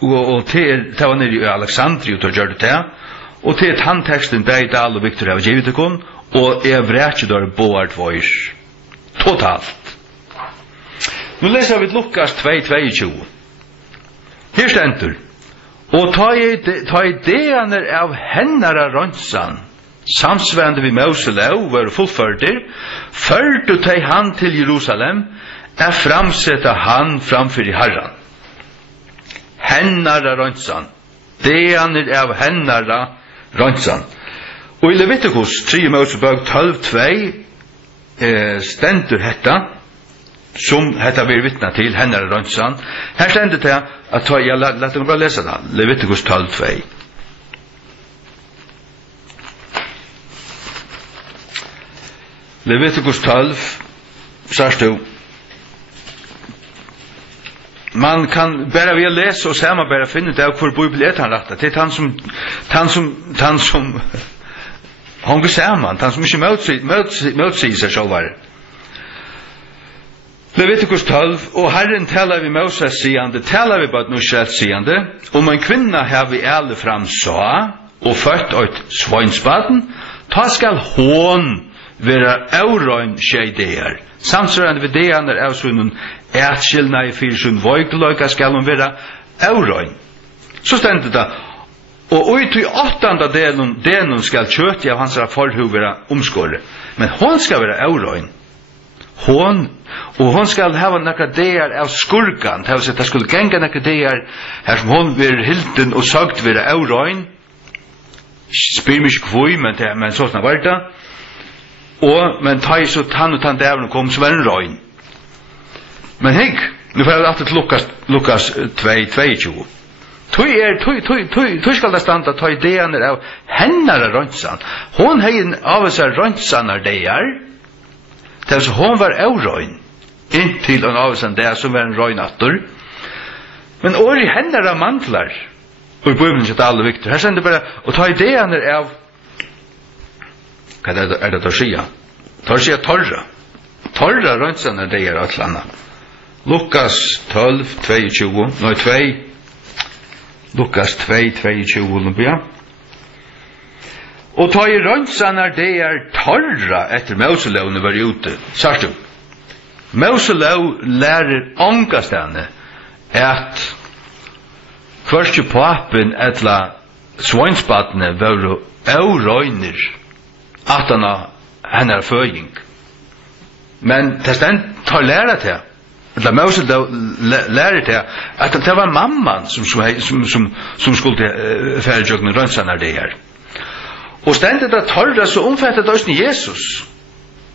og det var nere i Alexandri, og gjør det til, og til tannteksten Beidal og Victor av givet jokken, og vrekjedor board voice. Totalt. Nu leser vi Lukas 2, 22. Her stendur, og ta i deaner av hennara rønsan, samsværende vi Mauselau, var fullførder, førte teg han til Jerusalem, framsetta han framfyr i Herran. Hennara rønsan, deaner av hennara rønsan. Og i Leviticus 3 Mosebok 12:2 stendur hetta, som hetta vi vittna til hennara rønsan. Her stendur det at jeg lette meg bare lese det, Leviticus 12:2. Leviticus 12, sørst du, man kan bare via lese og se man bare finne det hvor Bibelen han rett. Det er han som hanger sammen, han som ikke møtsier seg selv. Leviticus 12, og Herren taler vi Moses sigande, taler vi bare noe selv sigande, om en kvinna har vi alle fram så, og født et svønsbaden, ta skal hån være aurøyn skjeideer. Samsvarende ved det andre av sånn ætskilna i fyrir sånn vøygløyga skal hun være aurøyn. Så stendte det, og ut i 8. delen skal kjøti av hans forhov være omskåret, men hon skal være aurøyn. Hon skal hava nakra deir av skurkan, det skulle genga nakra deir her som hon vil hilden og sagt være aurøyn, spyr mig kvui, men sånn var det, men ta i så tann og tann dævn kom som var en røyn. Men hegg, nu får jeg alltid til Lukas 2:22. Tøy skal det standa ta i deaner av hennara røynsan. Hon hei av seg røynsanar deir, til så hon var aurøyn, inntil hon av seg deir som var en røynattor. Men åri hennara mantlar, og i Bibelen sitt alle viktig, her sender bare, og ta i deaner av, hva er det torsia? Torsia torra. Torra røynsanar deir og et annet. Lukas 12:22, Lukas 2:22 Olympia. Og ta i røynsanar deir torra etter Mauselovene var ute. Sørst du, Mauselov lærer ångastane at hverskje papen etla svønsbatene var aurøyner at han hennar føying. Men det tar læra til eller Mose lærte det at det var mamman som skulle færgjøgne rønnsene det her. Og stendet det torra så omfattet det også Jesus.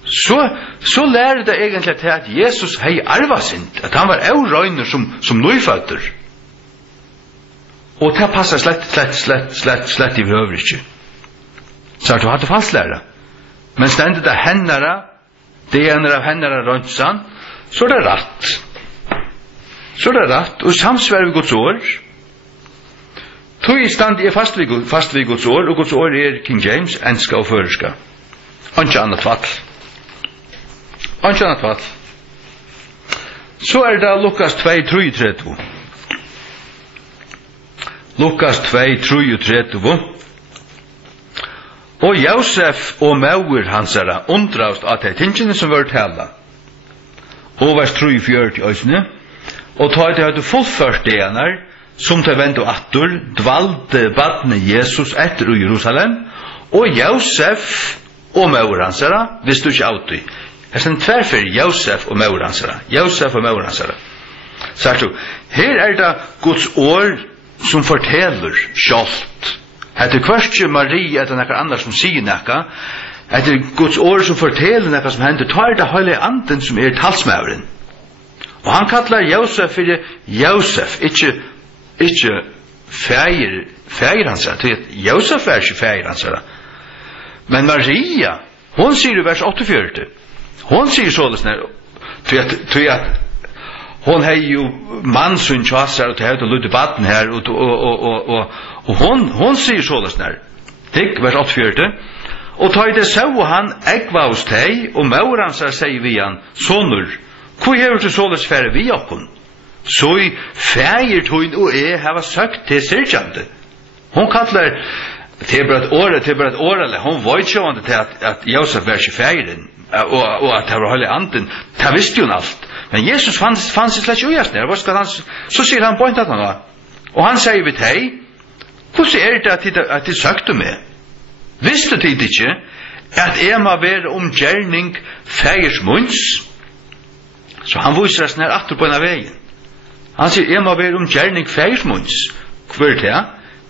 Så lærer det egentlig til at Jesus hei arva sint, at han var eurøyner som nøyføtter. Og det passer slett i øvrig ikke. Så du hadde fastlæra. Men stendet det hennara, det ene av hennara røntsan, så det rett. Så det rett, og samsvær vi Guds år. Tog i stand er fast vi Guds år, og Guds år King James, enska og føreska. Anki annat fall. Anki annat fall. Så det Lukas 2:33. Lukas 2:33. Og Josef og Maur hansara undrast at det tingene som var tala. Og vers 3:40 øysene. Og ta det hadde fullført det her, som til vent og attur, dvalde badne Jesus etter i Jerusalem, og Josef og Maur hansara, hvis du ikke auti. Her er en tverfer Josef og Maur hansara. Josef og Maur hansara. Sagt du, her det Guds år som forteller sjalt. Det kvørstje Maria eller noen andre som sier noe. Det Guds år som forteller noe som hender. Tar det høylige anden som talsmæveren. Og han kallar Josef for Josef, ikke feir hans. Josef er ikke feir hans. Men Maria, hon sier i vers 48. Hon sier således til at hon har jo mannsyn tjassar og til høyt og lutt i baden her og hon sier således Tikk, vers 48. Og ta i det så han egva hos teg og mauransar sier vi han sonur, hvor hever du således færre vi okkon? Så i feir tøyn og hava søkt til sirkjande. Hon kallar til bare et årele, hon var ikke om det til at Josef var ikke feiren og at det var høylig anden, det visste jo alt. Men Jesus fanns seg slett ikke ujast så sier han pointet han da. Og han sier vi til, hvordan det at de søkte meg? Visste de ikke at jeg må være omgjerning feirs munns? Så han viser oss nær atter på en av veien. Han sier, jeg må være omgjerning feirs munns. Hva det?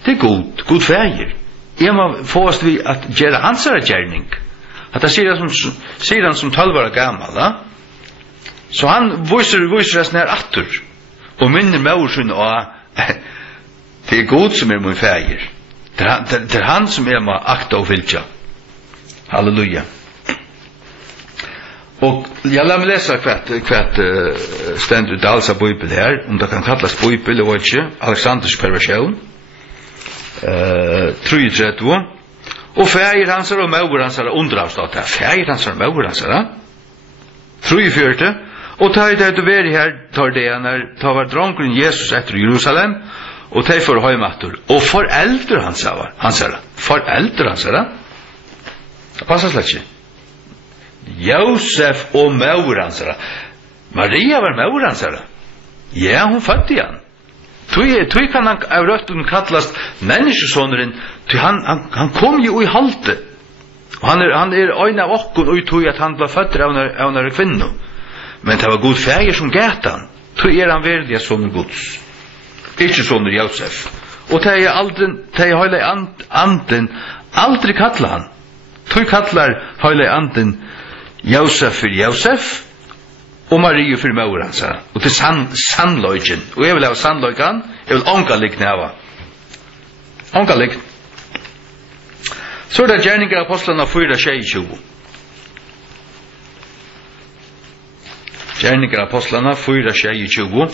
Det god feir. Jeg må få oss til at gjøre hans gjerning. At det sier han som 12 år gammel, da? Så han viser oss nær atter og minner med og det god som min feir. Det han som må akta og fylkja. Halleluja. Og jeg la meg lese hvert stendur Dalsa Bibel her, om det kan kallas Bibel, og ikke, Alexanders perversjon, 33, og feir hansar og maur hansar undravstått her, feir hansar og maur hansar, 34, og ta i det du veri her, tar det han ta var dronkren Jesus etter Jerusalem, og ta i for høymattur, og foreldre hansar, det passer slett ikke. Josef og maur hansara. Maria var maur hansara. Ja, hun fødde han. Tui kan han av røtten kallast menneskesåneren, han kom jo i halte. Og han øyne av okkon og tui at han var født av en kvinno. Men det var god feir som gæt han. Tui han verdig sånne gods. Ikke sånne Josef. Og det høyla anden aldri kalla han. Tui kallar høyla anden Josef for Josef og Marie for maur hans. Og til sannløyken. Og jeg vil ha sannløyken, jeg vil ångalig næva. Ångalig. Så det gjerninger av apostlene 4:22. Gjerninger av apostlene 4:22.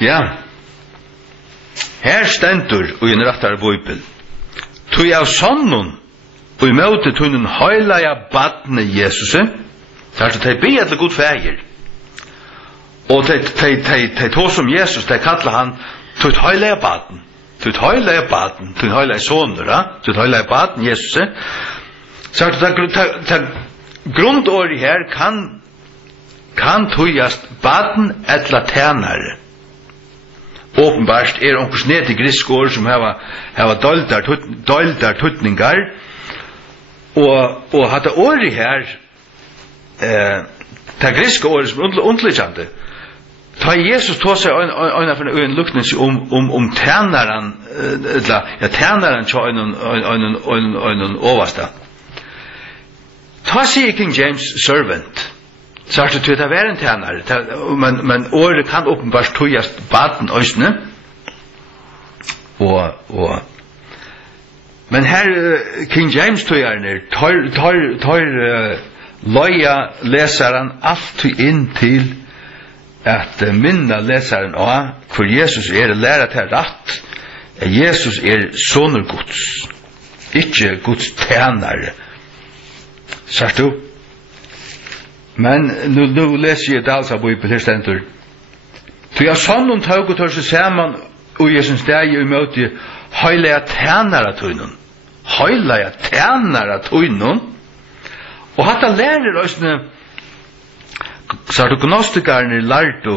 Ja. Her stendur og en rettar bøybel. Tui av sannun og i møte tunnen høylaja badne Jesus, så de be etter god feir. Og de tog som Jesus, de kallar han tutt høylaja baden. Tutt høylaja soner, tutt høylaja baden Jesus. Så det grundåret her kan tujast baden etla tænare. Åpenbart onkurs ned til griskår som hava doldar tutningar, og hatt året her ta griska ordet som underliggjande. Ta Jesus tog seg øyne for en lukning om tænaren, tænaren til en oversta. Ta sier King James servant, så er det til å være en tænare, men året kan åpenbart tøyast baden øysene, men her King James tøyerne tar løya leseren alltid inn til at minna leseren av hvor Jesus lærer til rett, Jesus soner Guds, ikke Guds tænare. Sagt du? Men nu leser jeg dels av Bibel her stendur. Så jeg sånn om tog og tør seg sammen og Jesus deg i møte høylega tænare tøynen. Høylega tænare tøynen. Og hatta lærer òsne så du gnostikerne lærte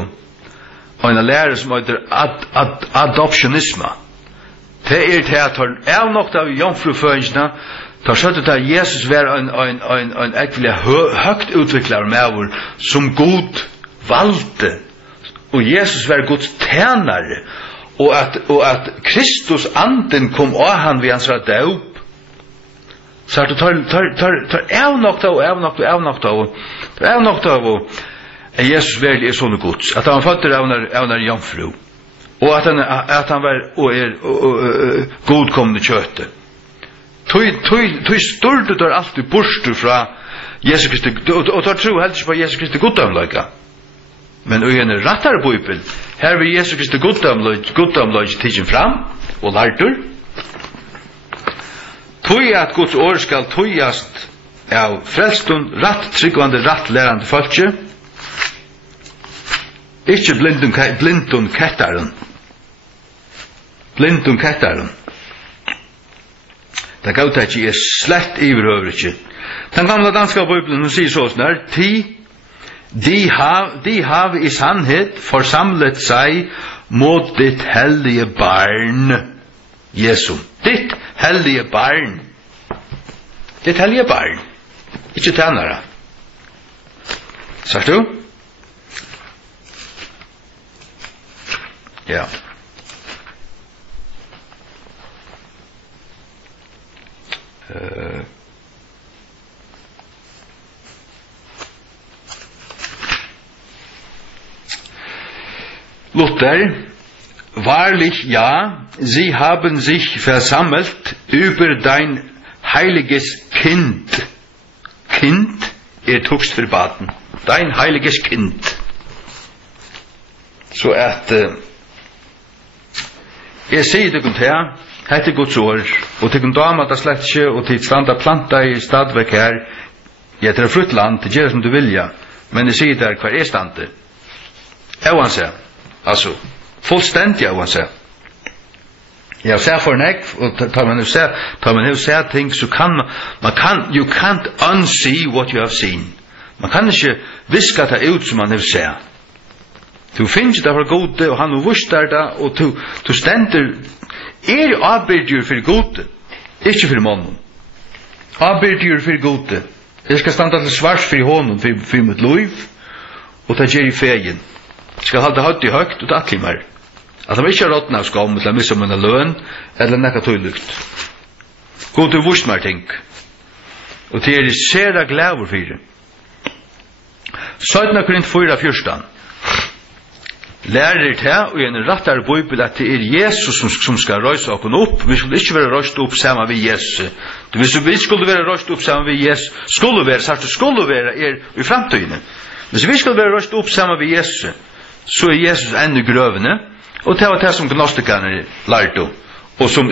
og en lærer som heter adoptionisme. Det til at han nok av jomfruføringene tar skjøttet at Jesus var en ekvelig høgt utviklet med som God valgte og Jesus var Guds tænare og at Kristus anden kom av han ved hans døp. Så du tar avnokta av at Jesus virkelig sånne Guds, at han fødder av en jomfru, og at han var godkommende kjøttet. Tøy større der alltid borster fra Jesus Kristi, og tar tro helt ikke på Jesus Kristi goddomløyga. Men i en rattere bibel, her vil Jesus Kristi goddomløyga tidsen fram, og lærter. Tøy at Guds år skal tøyast av frelstun, tryggvande, lærande folkje, ikke blindun kettaren. Blindun kettaren. Det gav det ikke slett iverhøver ikke. Den gamle danska bibelen sier sånn her, de har i sannhet forsamlet seg mot ditt hellige barn, Jesu. Ditt hellige barn. Ditt hellige barn. Ikke tænare. Sagt du? Ja. Luther, wahrlich ja, sie haben sich versammelt über dein heiliges Kind. Kind tugst verbaten. Dein heiliges Kind. Så at jeg sier det her, hette Guds år, og til dama det slett ikke, og til standa planta i stadvek her, jeg til frutt land, til gjør som du vilja, men jeg sier der hver stande. Evanse, altså, fullstendig evanse. Jeg ser for nek, og tar man jo se ting, så kan you can't unsee what you have seen. Man kan ikke viska det ut som man har sett. Du finner det for gode, og han har vurs der da, og du stender, avbyrdyr for gode, ikke for mannen. Avbyrdyr for gode. Jeg skal standa til svars for hånden, for mitt liv, og det gjør i fegen. Jeg skal halde høyt i høyt, og det atlig mer. At han ikke har rådden av skam, til å missa mine løn, eller nekka tøylukt. God, du vurs mer ting. Og til sera glæver for det. 17 Korinther 4:14. Lærer til, og i en rattere bibel, at det Jesus som skal røyse okken opp. Vi skulle ikke være røyst opp sammen ved Jesus. Hvis vi skulle være røyst opp sammen ved Jesus, skulle være i fremtiden. Hvis vi skulle være røyst opp sammen ved Jesus, så Jesus enda grøvende, og det var det som gnostikerne lærte, og som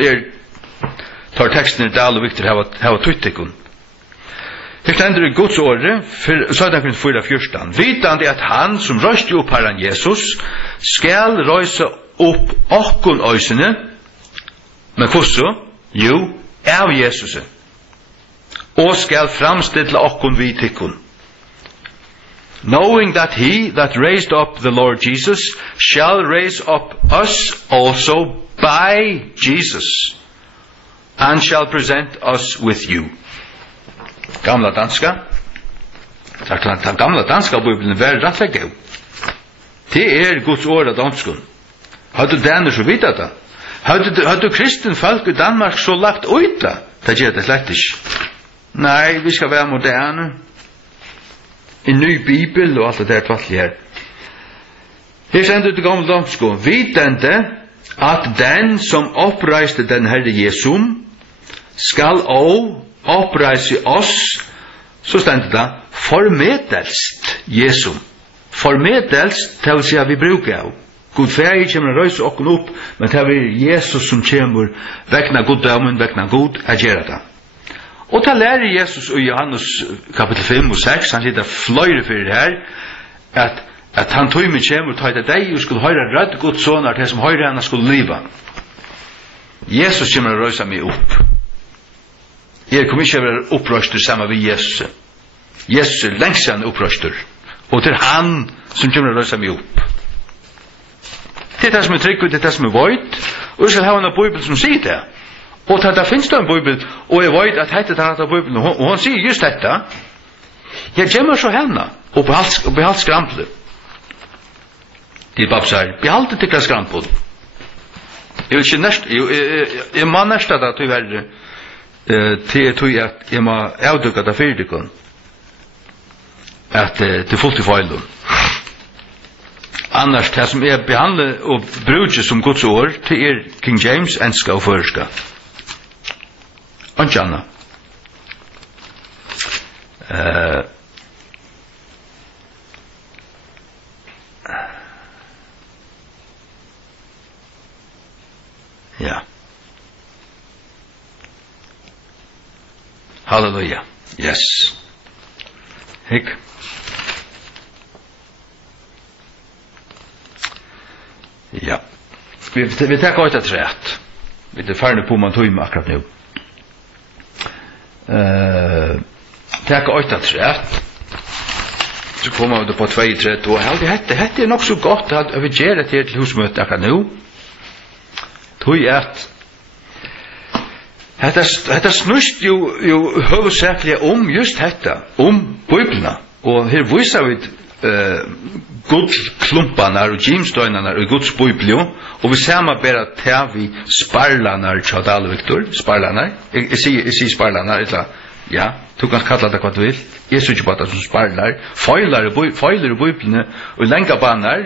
tar teksten i Dahl og Victor hava tuttikun. Her stender i Guds åre, 17 Korinther 4:14. Vitande at han som røyste opp Herren Jesus, skal røyse opp okkun øysene, men hvordan? Jo, av Jesus. Og skal framstille okkun vid tikkun. Knowing that he that raised up the Lord Jesus shall raise up us also by Jesus, and shall present us with you. Gamla danska. Den gamla danska bibeln var rätt god. Det Guds ord av danskun. Hade den så vita det. Hade kristen folk i Danmark så lagt ut det. Det gör det slett ikke. Nej, vi skal være moderne. En ny bibel og alt det der tvattelig her. Her sender det gamle dansko. Vitende at den som oppreiste den Herre Jesum skal også oppreise oss, så stender det, formeddelst Jesum. Formeddelst, det vil si at vi bruker av. God ferie kommer å røyse okken opp, men det er Jesus som kommer vekna goddommen, vekna god, jeg gjør det. Og da lærer Jesus i Johannes kapitel 5 og 6, han sier det fløyre for det her, at han tog med kommer og tar det deg og skulle høre rødt Guds sånn at det som høyre henne skulle liva. Jesus kommer å røyse meg opp. Jeg kommer ikke å være opprøster sammen med Jesus. Jesus lengst han opprøster. Og det han som kommer å røyse meg opp. Det det som trygg, det det som void, og jeg skal ha en bibel som sier det. Og da finnes det en bibel, og jeg vet at dette er en bibel, og han sier just dette. Jeg kommer så henne, og behalt skrample. De bare sier, behalt det ikke skrample. Jeg vil ikke næst, jeg må næst at du er, til at jeg må avdukke det fyrdikon, at det er fullt i feilen. Annars, det som behandlet og bruker som Guds ord, til King James, enska og førska. Og ikke annet. Ja. Halleluja. Yes. Hikk. Ja. Vi tar ut et rett. Vi er ferdig på man tog med akkurat nå. Tar ut et rett. Så kommer vi på 2-3 år. Dette er nok så godt at vi gjør det til husmøte akkurat nå. Tog at Hetta snust jo hovedsakelig om just detta, om Bibelna. Og her viser vi guldklumparna og gimstøynarna i Guds Bibel, og vi ser meg bare til vi sparlanar, Tjadal Victor, sparlanar. Jeg sier sparlanar, ja, du kan kalla det hva du vil. Jeg sier ikke på det som sparlar. Feiler i Bibelene, og lengabanar,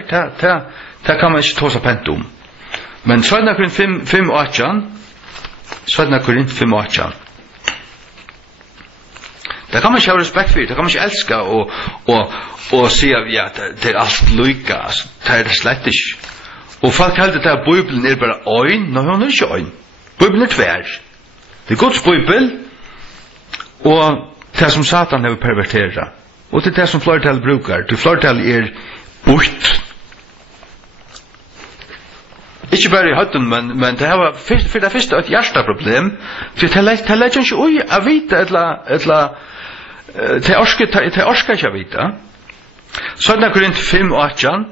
det kan man ikke ta seg pent om. Men så er det 5-8, Svarna Korint 5:8. Det kan man ikke ha respekt for, det kan man ikke elske og si at ja, det er alt lykke, det er det slett ikke. Og folk heldur at Bibelen er bare øyn, nei, hun er ikke øyn. Bibelen er tvær. Det er Guds Bibel, og det som Satan har perverteret. Og det er det som flertall brukar. Det flertall er bort. Ikke bare i høtten, men det var for det første et hjerteproblem, for det legger ikke ui å vite, det orsker ikke å vite. Så er det Korint 5:8,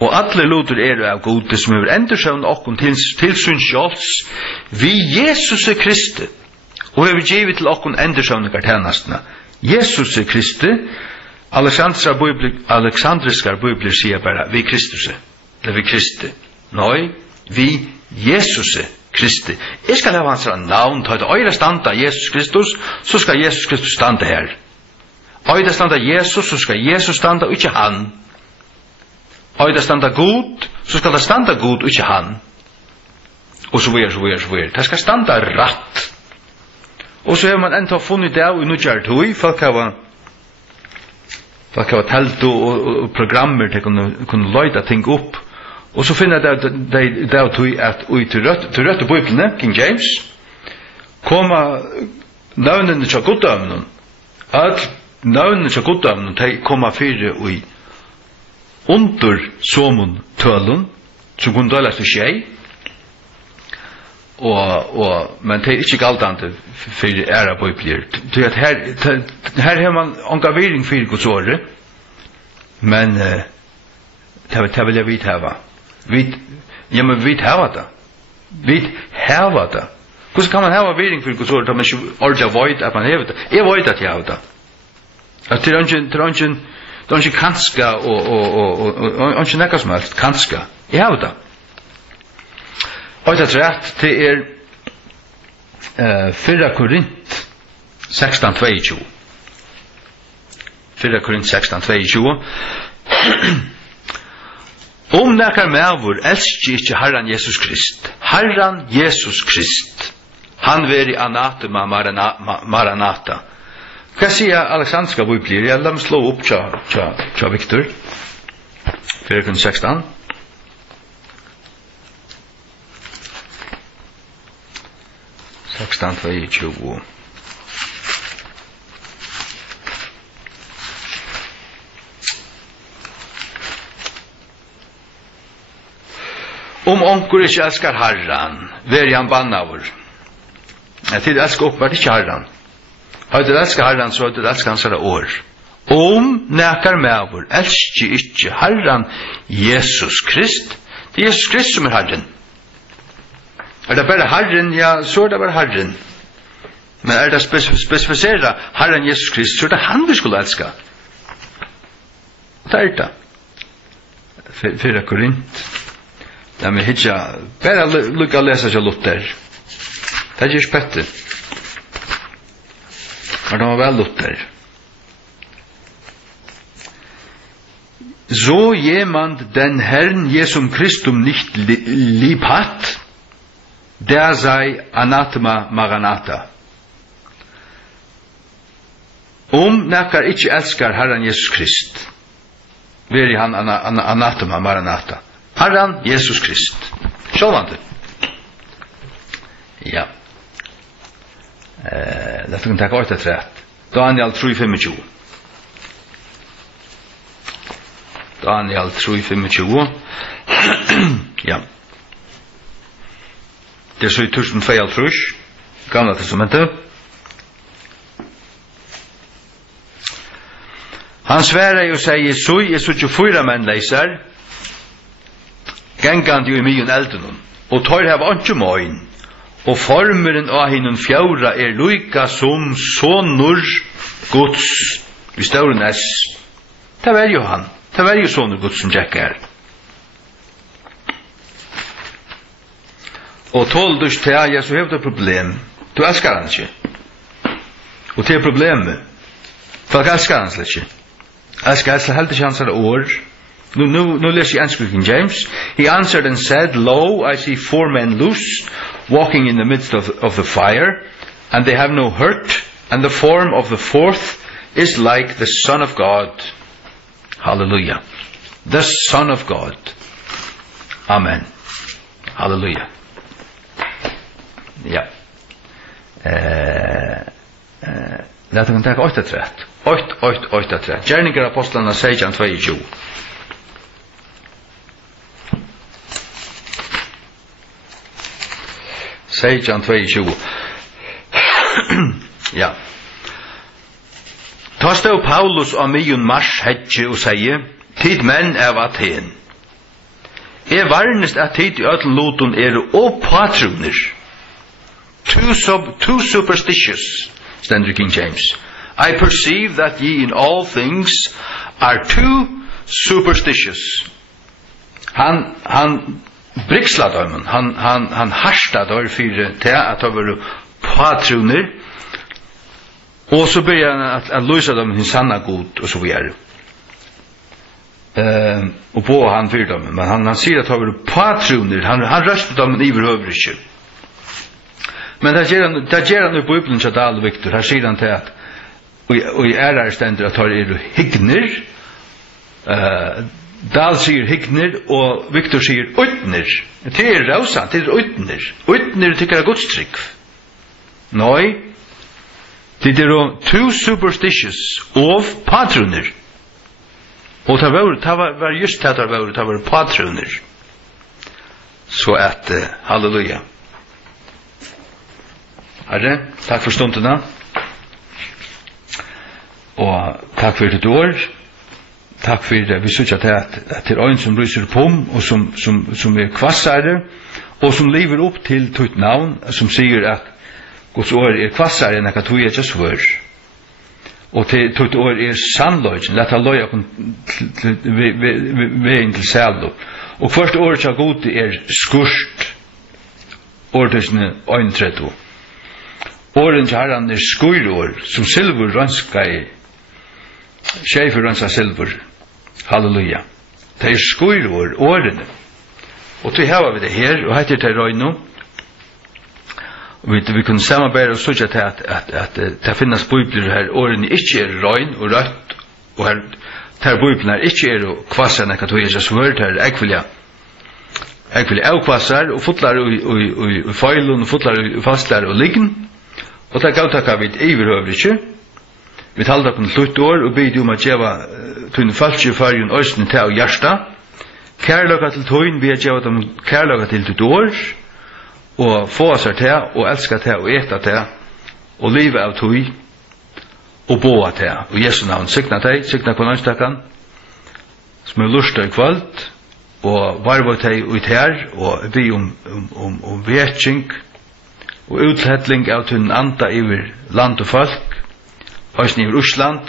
og alle loder av god, det som er endersøvn okken til synskjåls, vi Jesus Kristi, og vi givet til okken endersøvninger tjenestene. Jesus Kristi, Alexandriska bibler sier bare, vi Kristus, det er vi Kristi. Nei, vi Jesus Kristi. Jeg skal ha hans navn, ta det øyre standa Jesus Kristus, så skal Jesus Kristus standa her. Øyre standa Jesus, så skal Jesus standa, og ikke han. Øyre standa god, så skal det standa god, og ikke han. Og så videre. Det skal standa ratt. Og så har man enda funnet det av i Nudjartui, folk har telt og programmer til å kunne løyde ting opp. Og så finner jeg det at til røtte Bibelene, King James, kommer navnene til goddømnen. At navnene til goddømnen, de kommer fire i under somon tølen, som kunne døles til skjei. Men det er ikke galtande for æra Bibler. Her har man engavering for Guds året, men det vil jeg vite hava. Ja, men vi hava det. Vi hava det. Hvordan kan man hava viring for Guds ord, da man ikke ordentlig vet at man hever det? Jeg vet at jeg hava det. Att det är inte kanska och inte näka som helst, kanska. Jag har det. Och det rätt till 4 Korint 16:22. 4 Korint 16:22. Om näkar mævur elskir ikkje Herran Jesus Krist. Herran Jesus Krist. Han veri anatema maranata. Hva sier Alexandska biblir? Jeg la meg slå opp tja Victor. 4 Korint 16. Om onkur ikkje elskar Herran, veri han bannavur. Til elskar oppvært ikkje Herran. Har du elskar Herran, så har du elskar hans år. Om nekar mævur, elskar ikkje Herran Jesus Krist. Det er Jesus Krist som er Herren. Er det bare Herren, ja, så er det bare Herren. Men er det spesifisera Herren Jesus Krist, så er det han vi skulle elska. Det er det. 4 Korint. Ja, men hitja, bare lukka lesa seg Luther. Det er ikke spette. Men det var vel Luther. Så jemand den Herrn Jesum Christum nicht lieb hat, der sei anatema maranata. Nekkar ikkje elskar Herren Jesus Krist, veri han anatema maranata. Herren Jesus Krist. Sjåvande. Ja. Dette kan takke 8-3. Daniel 3:25. Daniel 3:25. Ja. Det er så i 1002, Gamla testamentet. Han sværer og sier, så er så 24 menn leiser, gengande jo i myen elden, og tar her vantje møyen, og formeren av hinnen fjæra er luika som sonur Guds, vi stauren es. Det var jo han, det var jo sonur Guds som Jack er. Og tål du ikke ja, så har du et problem. Du elskar han ikke. Og det er problemet. Folk elskar han slik ikke. Elskar helt ikke hans år. Nu leser jeg King James. He answered and said, Lo, I see 4 men loose, walking in the midst of the fire, and they have no hurt, and the form of the 4th is like the Son of God. Hallelujah. The Son of God. Amen. Hallelujah. Ja. Låt oss ta 8-3. 8-3. Gjerninger apostlarna 16:22. Ja. Ta stå Paulus og myon mars hedje og sier, tid menn av Aten. Varnest at tid i ødel loton og patruner. Too superstitious, standard King James. I perceive that ye in all things are too superstitious. Han briksla dømen, han harsta dør fyrir til at det var patruner, og så begynner han at løsa dem sin sanna god, og så videre. Og på han fyrir dem, men han sier at det var patruner, han røster dem i overhøver ikke. Men det gjør han i Bibelen til Dahl og Victor, her sier han til at og i stender at det higner, Dahl sier higner, og Victor sier utner. Det er rausant, det er utner. Utner tykker er godstrykk. Nei, det er too superstitious of patruner. Og det var just det det var patruner. Så at, halleluja. Herre, takk for stundene. Og takk for ditt år. Takk for det. Vi synes at det er en som ryser på og som er kvassare, og som lever opp til tøyt navn, som sier at Guds år er kvassare enn akkurat tog er ikke svør. og til år sannløgjen, leta løya veien til sælo. Og først året til god skurst, årtusene 31. Åren til herran skurår, som silver rønskei, skjefer rønska silver. Halleluja. Det skurår, årene. Og til hava vi det her, og heter til røyno. Vi kunne samarbeide og sørge til at det finnes bibler her, årene ikke røyn og rødt, og her bibler ikke kvassar nekka tog Jesus word her, ekvilja avkvassar, og fotlar i feilun, og fotlar i fastlar og liggen, og det gavtakka vi iverhøver ikke. Vi talte på en slutt år, og bidde om at djeva tunne falske fargen østene til og hjärsta, kærløkka til tøyn, vi har djeva dem kærløkka til ditt år, og få seg til, og elska til, og eta til, og livet av tøy, og boa til, og Jesu navn, sikna teg, sikna på nøynstakkan, som lusta i kvöld, og varva teg ut her, og vi om vetjing, og uthetling av tunn anda iver land og folk, Øysten i Russland,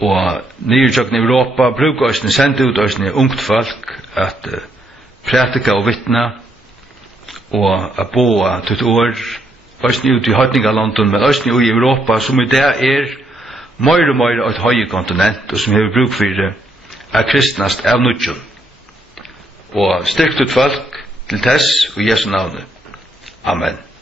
og nyrjøkken i Europa, bruker Øysten sende ut Øysten i ungt folk, at prætika og vittna, og at boa til et år, Øysten ut i høytningalandet, men Øysten i Europa, som i det mer og mer et høye kontinent, og som har bruk for kristnast av nudjon. Og styrkt ut folk til tess, og Jesu navnet. Amen.